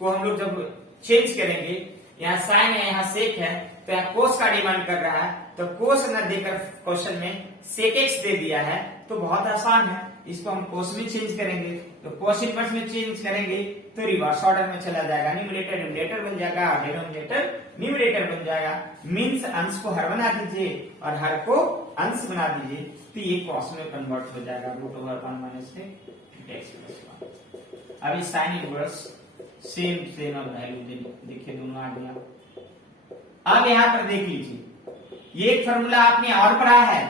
को हम लोग जब चेंज करेंगे, यहाँ साइन है यहाँ सेक है, तो यहाँ कोस का डिमांड कर रहा है, तो कोस न देकर क्वेश्चन में सेक एक्स दे दिया है, तो बहुत आसान है, इसको हम कोस में चेंज करेंगे। तो कोस इनवर्स में चेंज करेंगे तो रिवर्स ऑर्डर में चला जाएगा, न्यूमरेटर न्यूमरेटर बन जाएगा, डिनोमिनेटर न्यूमरेटर बन जाएगा। मीन्स अंश को हर बना दीजिए और हर को अंश बना दीजिए, तो ये कॉस में कन्वर्ट हो जाएगा, root over 1 minus x plus 1। अभी साइन इनवर्स सेम अब वैल्यू देखिए दोनों आ गया। अब यहाँ पर देख लीजिए, ये एक फॉर्मूला आपने और पढ़ा है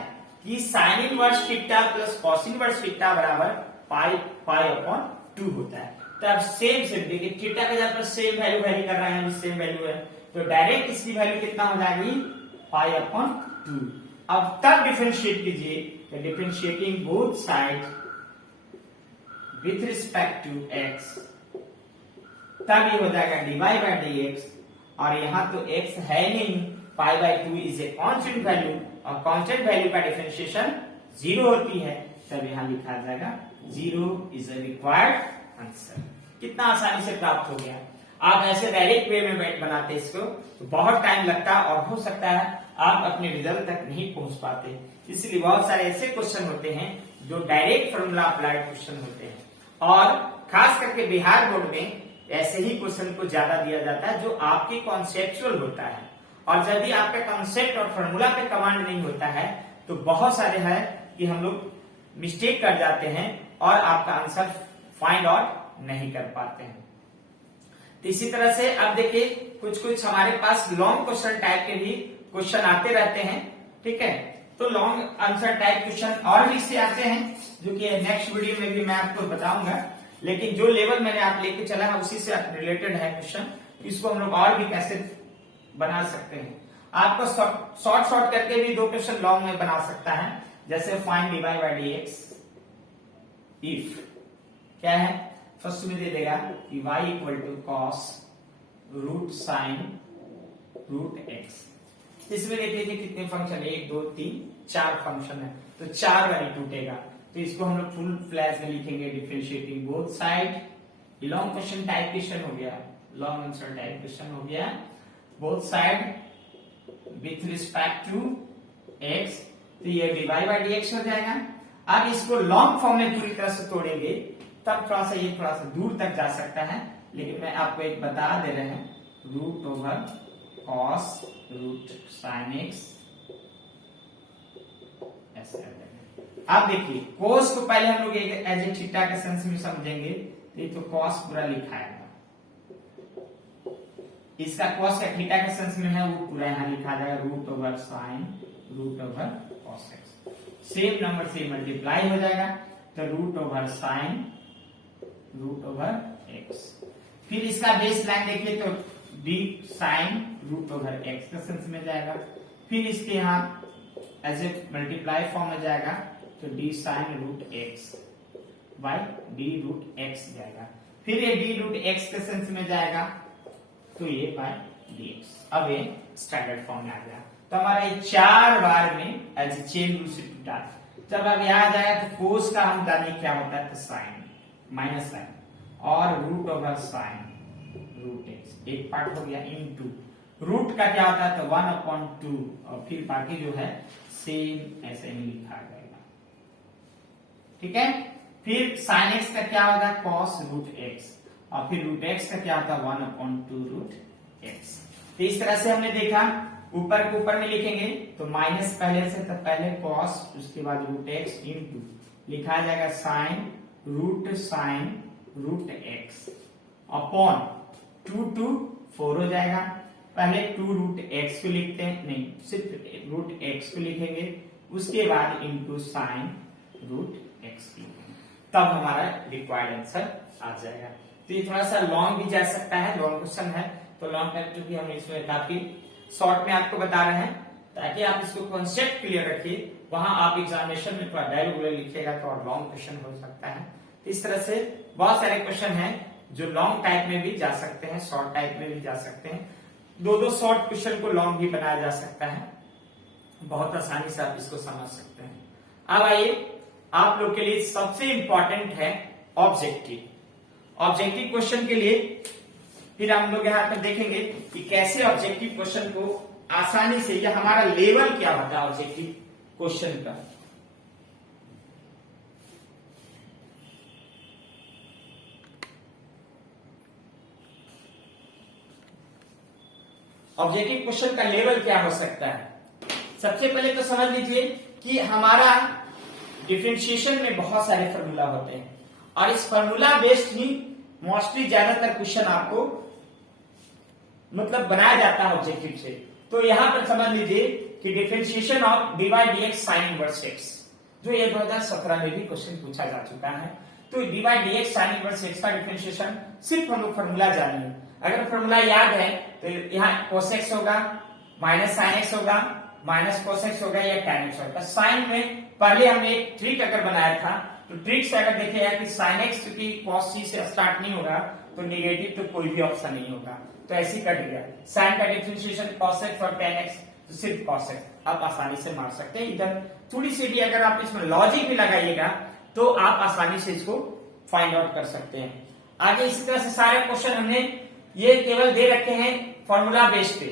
कि sine inverse theta plus cos inverse theta बराबर पाई अपॉन 2 होता है। तब सेम देखिए थीटा के जगह पर सेम वैल्यू वेरी कर रहे हैं, सेम वैल्यू है, तो डायरेक्ट इसकी वैल्यू कितना हो जाएगी पाई अपॉन 2। अब तब डिफरेंशिएट कीजिए, differentiating both side with respect to x, तब ये हो जाएगा dy बाय dx। और यहाँ तो x है नहीं, pi by 2 is a constant value, और कांस्टेंट वैल्यू का डिफरेंशिएशन 0 होती है, तब यहाँ लिखा जाएगा 0 इज ए रिक्वायर्ड आंसर। कितना आसानी से प्राप्त हो गया। आप ऐसे डायरेक्ट वे में बनाते इसको तो बहुत टाइम लगता है और हो सकता है आप अपने रिजल्ट तक नहीं पहुंच पाते। इसलिए बहुत सारे ऐसे क्वेश्चन होते हैं जो डायरेक्ट फॉर्मूला अप्लाइड क्वेश्चन होते हैं और खास करके बिहार बोर्ड में ऐसे ही क्वेश्चन को ज्यादा दिया जाता है जो आपके कॉन्सेप्चुअल होता है। और जब भी आपका कॉन्सेप्ट और फॉर्मूला पे कमांड नहीं होता है तो बहुत सारे है कि हम लोग मिस्टेक कर जाते हैं और आपका आंसर फाइंड आउट नहीं कर पाते हैं। तो इसी तरह से अब देखिए कुछ हमारे पास लॉन्ग क्वेश्चन टाइप के भी क्वेश्चन आते रहते हैं, ठीक है। तो लॉन्ग आंसर टाइप क्वेश्चन और भी इससे आते हैं जो कि नेक्स्ट वीडियो में भी मैं आपको बताऊंगा, लेकिन जो लेवल मैंने आप लेके चला है उसी से रिलेटेड है क्वेश्चन। इसको हम लोग और भी कैसे बना सकते हैं, आपको शॉर्ट करके भी 2 क्वेश्चन लॉन्ग में बना सकता है। जैसे find dy by dx if क्या है, फर्स्ट में दे देगा कि y equal to cos root sine root x. इसमें देख लीजिए कितने फंक्शन है, 1 2 3 4 फंक्शन है, तो 4 बारी टूटेगा। तो इसको हम लोग फुल फ्लैश में लिखेंगे differentiating both side. Long question type question हो गया, लॉन्ग आंसर टाइप क्वेश्चन हो गया, both side with respect to x. तो ये dy बाई dx हो जाएगा। अब इसको लॉन्ग फॉर्म में पूरी तरह से तोड़ेंगे तब थोड़ा सा ये थोड़ा सा दूर तक जा सकता है, लेकिन मैं आपको एक बता दे रहे हैं root over cos root sine x ऐसे। अब देखिए कोस को पहले हम लोग एज ए थीटा के सेंस में समझेंगे, तो कॉस पूरा लिखा है, इसका कॉस का थीटा के सेंस में है वो पूरा यहाँ लिखा जाएगा root over sine root over cos x. Same number से मल्टीप्लाई हो जाएगा तो root over sine root over x. फिर इसका बेस लाइन देखिए तो D sine root over x के सेंस में जाएगा। फिर इसके यहाँ एज ए मल्टीप्लाई फॉर्म में जाएगा तो D sine root x by D root x जाएगा। फिर ये डी रूट एक्स के सेंस में जाएगा तो ये बाय डी एक्स। अब ये स्टैंडर्ड फॉर्म में आ गया। तो हमारा ये 4 बार में एज ए चेन रूल से टूटा। जब अब यहाँ आ जाएगा तो कोस का हम जाने क्या होता है, तो साइन माइनस साइन और root over sine root x एक पार्ट हो गया इनटू रूट का क्या होता है तो 1/2 और फिर बाकी जो है सेम ऐसे ही लिखा जाएगा, ठीक है। फिर साइन एक्स का क्या होगा कॉस रूट एक्स और फिर रूट एक्स का क्या होता है 1/2 रूट एक्स। तो इस तरह से हमने देखा ऊपर के ऊपर में लिखेंगे तो माइनस पहले से, तो पहले कॉस उसके बाद रूट एक्स इनटू लिखा जाएगा sine root x upon 2 to 4 हो जाएगा। पहले 2 रूट एक्स को लिखते हैं, नहीं सिर्फ रूट एक्स को लिखेंगे, उसके बाद इनटू साइन रूट एक्स लिखेंगे, तब हमारा रिक्वायर्ड आंसर आ जाएगा। तो ये थोड़ा सा लॉन्ग भी जा सकता है, लॉन्ग क्वेश्चन है तो लॉन्ग टाइप चूंकि हम इसमें काफी शॉर्ट में आपको बता रहे हैं ताकि आप इसको कॉन्सेप्ट क्लियर रखिए। वहां आप एग्जामिनेशन में थोड़ा डायलॉग लिखिएगा तो और लॉन्ग क्वेश्चन हो सकता है। तो इस तरह से बहुत सारे क्वेश्चन हैं जो लॉन्ग टाइप में भी जा सकते हैं, शॉर्ट टाइप में भी जा सकते हैं। 2 शॉर्ट क्वेश्चन को लॉन्ग भी बनाया जा सकता है, बहुत आसानी से आप इसको समझ सकते हैं। अब आइए आप लोग के लिए सबसे इंपॉर्टेंट है ऑब्जेक्टिव क्वेश्चन के लिए। फिर हम लोग यहाँ पर देखेंगे कि कैसे ऑब्जेक्टिव क्वेश्चन को आसानी से, या हमारा लेवल क्या होता है ऑब्जेक्टिव क्वेश्चन का। ऑब्जेक्टिव क्वेश्चन का लेवल क्या हो सकता है। सबसे पहले तो समझ लीजिए कि हमारा डिफरेंशिएशन में बहुत सारे फॉर्मूला होते हैं और इस फॉर्मूला बेस्ड ही मोस्टली ज्यादातर क्वेश्चन आपको मतलब बनाया जाता है ऑब्जेक्टिव से। तो यहां पर समझ लीजिए कि differentiation of dy dx sine inverse x, जो ये 2017 में भी क्वेश्चन पूछा जा चुका है। तो dy dx sine inverse x का डिफरेंशिएशन सिर्फ हम लोग फॉर्मूला जानिए। अगर फॉर्मूला याद है तो यहाँ cos x होगा माइनस साइन x होगा माइनस cos x होगा या tan x होगा। साइन में पहले हमने एक ट्रिक अगर बनाया था तो ट्रिक से अगर देखेगा कि साइन एक्स की cos c से स्टार्ट नहीं होगा तो निगेटिव तो कोई भी ऑप्शन नहीं होगा, तो ऐसे कट गया। साइन का डिफरेंशिएशन cos x और tan x तो सिर्फ cos x आप आसानी से मार सकते हैं। इधर थोड़ी सी भी अगर आप इसमें लॉजिक भी लगाइएगा तो आप आसानी से इसको फाइंड आउट कर सकते हैं। आगे इसी तरह से सारे क्वेश्चन हमने ये केवल दे रखे हैं फॉर्मूला बेस पे,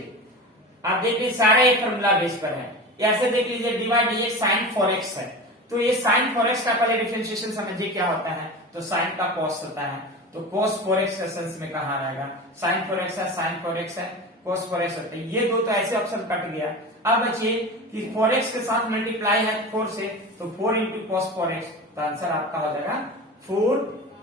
आप देख लीजिए सारा एक फॉर्मूला बेस पर है। ऐसे देख लीजिए डिवाइड ये sin 4x है, तो ये sin 4x का पहले डिफरेंशिएशन समझिए क्या होता है, तो sin का cos होता है, तो cos 4x एसेंस में कहाँ रहेगा, sin 4x है, sin 4x है, cos 4x होता है। ये दो तो ऐसे ऑप्शन कट गया। अब बचिए कि 4x के साथ मल्टीप्लाई है 4 से, तो 4 इंटू cos 4x, तो आंसर आपका हो जाएगा 4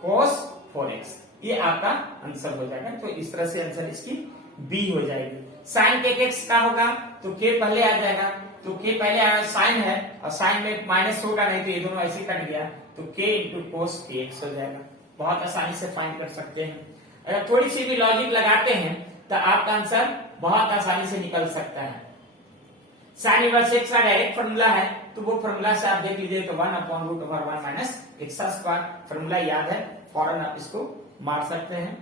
cos 4x, ये आपका आंसर हो जाएगा। तो इस तरह से आंसर इसकी बी हो जाएगी। साइन के x का होगा तो k पहले आ जाएगा, तो k पहले आएगा, साइन है और साइन में माइनस होगा नहीं, तो ये दोनों ऐसे कट गया, तो k इंटू कोस kx हो जाएगा। बहुत आसानी से फाइंड कर सकते हैं। अगर थोड़ी सी भी लॉजिक लगाते हैं तो आपका आंसर बहुत आसानी से निकल सकता है। साइन इनवर्स x का डायरेक्ट फॉर्मूला है, तो वो फॉर्मूला से आप देख लीजिए, तो 1/√1 माइनस x स्क्वायर फॉर्मूला याद है, फौरन आप इसको मार सकते हैं।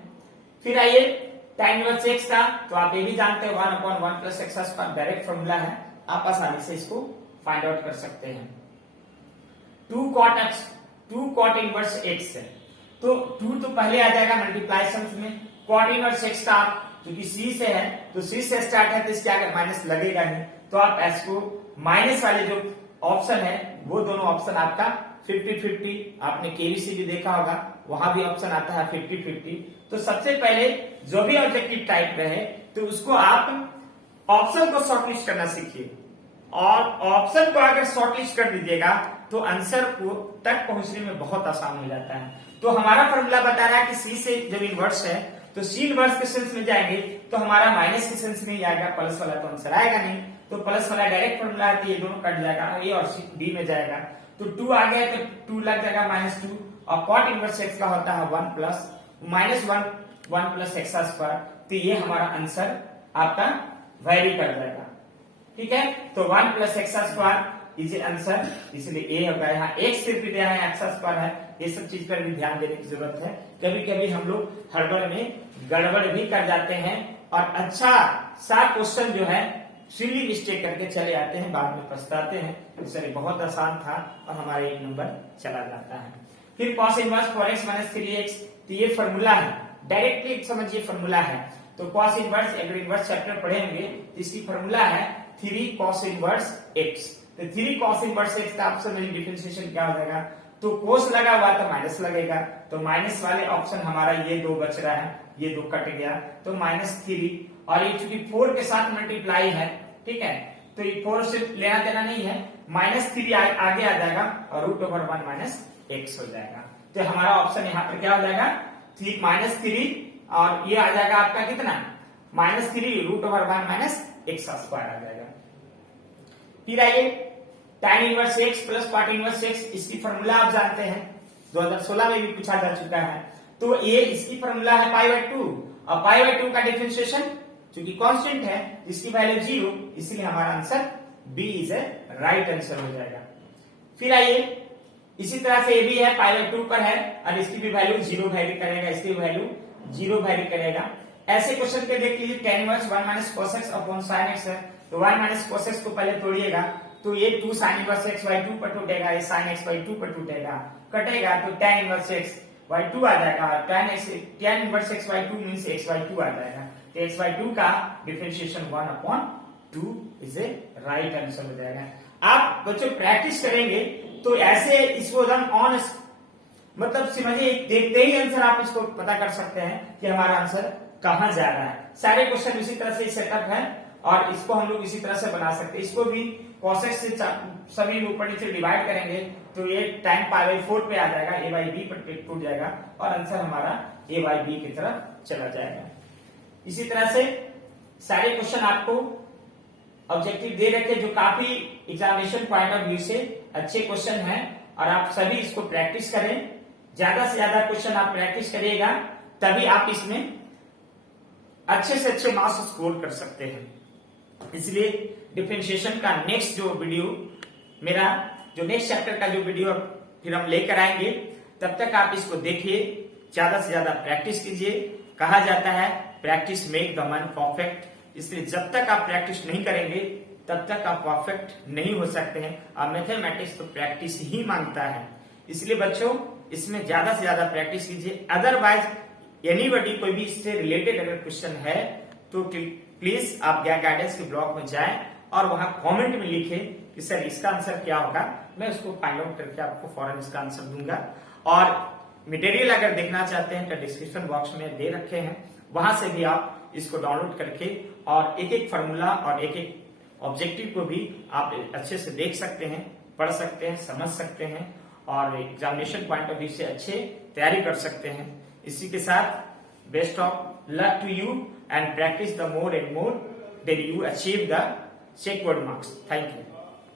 फिर आइए tan इनवर्स x का, तो आप ये भी जानते हैं 1/1 plus x square direct formula है, आप आसानी से इसको फाइंड आउट कर सकते हैं। 2 cot इनवर्स x है, तो 2 तो पहले आ जाएगा मल्टीप्लाइशन में, cot इनवर्स x का आप क्योंकि c से है, तो c से स्टार्ट है, तो इसके आगे माइनस लगेगा नहीं, तो आप s को माइनस वाले जो ऑप्शन है वो दोनों ऑप्शन आपका 50-50, आपने केबीसी भी देखा होगा, वहां भी ऑप्शन आता है 50-50। तो सबसे पहले जो भी ऑब्जेक्टिव टाइप रहे तो उसको आप ऑप्शन को शॉर्टलिस्ट करना सीखिए, और ऑप्शन को अगर शॉर्टलिस्ट कर दीजिएगा तो आंसर को तक पहुंचने में बहुत आसान हो जाता है। तो हमारा फॉर्मूला बता रहा है कि सी से जब इनवर्स है तो सी इनवर्स के सेंस में जाएंगे तो हमारा माइनस के सेंस में ही आएगा, प्लस वाला तो आंसर आएगा नहीं, तो प्लस वाला डायरेक्ट फॉर्मूला है, तो ये दोनों कट जाएगा, ए और सी बी में जाएगा, तो 2 आ गया तो 2 लग जाएगा -2, और cot इनवर्स x का होता है 1 प्लस -1 प्लस x स्क्वायर, तो ये हमारा आंसर आपका वेरी कर जाएगा। ठीक है, तो 1 plus x square is answer, इसलिए ए होगा। यहाँ x सिर्फ दिया है, x स्क्वायर है, ये सब चीज पर भी ध्यान देने की जरूरत है। कभी कभी हम लोग हड़बड़ में गड़बड़ भी कर जाते हैं और अच्छा सा क्वेश्चन जो है सिली मिस्टेक करके चले आते हैं, बाद में पछताते हैं। सर बहुत आसान था और हमारा एक नंबर चला जाता है। फिर cos inverse 4x minus 3x, तो ये फॉर्मूला है, डायरेक्टली समझिए फॉर्मूला है। तो cos इनवर्स, अगर इनवर्स चैप्टर पढ़े होंगे तो इसकी फॉर्मूला है 3 cos इनवर्स x, तो 3 cos इनवर्स x का आप समझ डिफरेंशिएशन क्या हो जाएगा, तो cos लगा हुआ तो माइनस लगेगा, तो माइनस वाले ऑप्शन हमारा ये 2 बच रहा है, ये 2 कट गया, तो -3, और ये चूंकि 4 के साथ मल्टीप्लाई है, ठीक है, तो ये 4 से लेना देना नहीं है, -3 आगे आ जाएगा और √1 माइनस x हो जाएगा। तो हमारा ऑप्शन यहाँ पर क्या हो जाएगा, -3, और ये आ जाएगा आपका कितना, -3 √1 माइनस x स्क्वायर आ जाएगा। फिर आइए tan inverse x plus cot inverse x, इसकी फॉर्मूला आप जानते हैं, 2016 में भी पूछा जा चुका है। तो ये इसकी फॉर्मूला है π/2, और π/2 का डिफरेंशिएशन क्योंकि कांस्टेंट है इसकी वैल्यू 0, इसलिए हमारा answer B is a right answer हो जाएगा। फिर आइए इसी तरह से ये भी है π/2 पर है और इसकी भी वैल्यू 0 वैरी करेगा, इसकी वैल्यू 0 वैरी करेगा। ऐसे क्वेश्चन पे देख लीजिए tan inverse 1 minus cos x upon sin x है, तो 1 माइनस cos x को पहले तोड़िएगा, तो ये 2 sin इनवर्स x by 2 पर टूटेगा, ये sin x by 2 पर टूटेगा, कटेगा तो tan इनवर्स x by 2 आ जाएगा, tan inverse x by 2 means x by 2 आ जाएगा, तो x by 2 का differentiation 1/2 is a right answer हो जाएगा। आप बच्चों प्रैक्टिस करेंगे तो ऐसे इसको एकदम ऑन मतलब समझिए, देखते ही आंसर आप इसको पता कर सकते हैं कि हमारा आंसर कहां जा रहा है। सारे क्वेश्चन इसी तरह से सेटअप है और इसको हम लोग इसी तरह से बना सकते हैं। इसको भी cos x से सभी ऊपर नीचे डिवाइड करेंगे तो ये tan π/4 पे आ जाएगा, a by b पर टूट जाएगा और आंसर हमारा a by b की तरफ चला जाएगा। इसी तरह से सारे क्वेश्चन आपको ऑब्जेक्टिव दे रखे जो काफी एग्जामिनेशन पॉइंट ऑफ व्यू से अच्छे क्वेश्चन हैं और आप सभी इसको प्रैक्टिस करें। ज्यादा से ज्यादा क्वेश्चन आप प्रैक्टिस करिएगा तभी आप इसमें अच्छे से अच्छे मार्क्स स्कोर कर सकते हैं। इसलिए डिफरेंशिएशन का नेक्स्ट जो वीडियो मेरा जो नेक्स्ट चैप्टर का जो वीडियो फिर हम लेकर आएंगे, तब तक आप इसको देखिए, ज्यादा से ज्यादा प्रैक्टिस कीजिए। कहा जाता है practice make the man perfect, इसलिए जब तक आप प्रैक्टिस नहीं करेंगे तब तक आप परफेक्ट नहीं हो सकते हैं। और मैथमेटिक्स तो प्रैक्टिस ही मांगता है, इसलिए बच्चों इसमें ज्यादा से ज्यादा प्रैक्टिस कीजिए। अदरवाइज एनीबॉडी कोई भी इससे रिलेटेड अगर क्वेश्चन है तो प्लीज आप गया गाइडेंस के ब्लॉग में जाएं और वहां कमेंट में लिखें कि सर इसका आंसर क्या होगा, मैं उसको फाइंड आउट करके आपको फौरन इसका आंसर दूंगा। और मटेरियल अगर देखना चाहते हैं तो डिस्क्रिप्शन बॉक्स में दे रखे हैं, वहां से भी आप इसको डाउनलोड करके और एक एक फॉर्मूला और एक एक ऑब्जेक्टिव को भी आप अच्छे से देख सकते हैं, पढ़ सकते हैं, समझ सकते हैं और एग्जामिनेशन पॉइंट ऑफ व्यू से अच्छे तैयारी कर सकते हैं। इसी के साथ best of luck to you and practice the more and more then you achieve the check board marks. Thank you.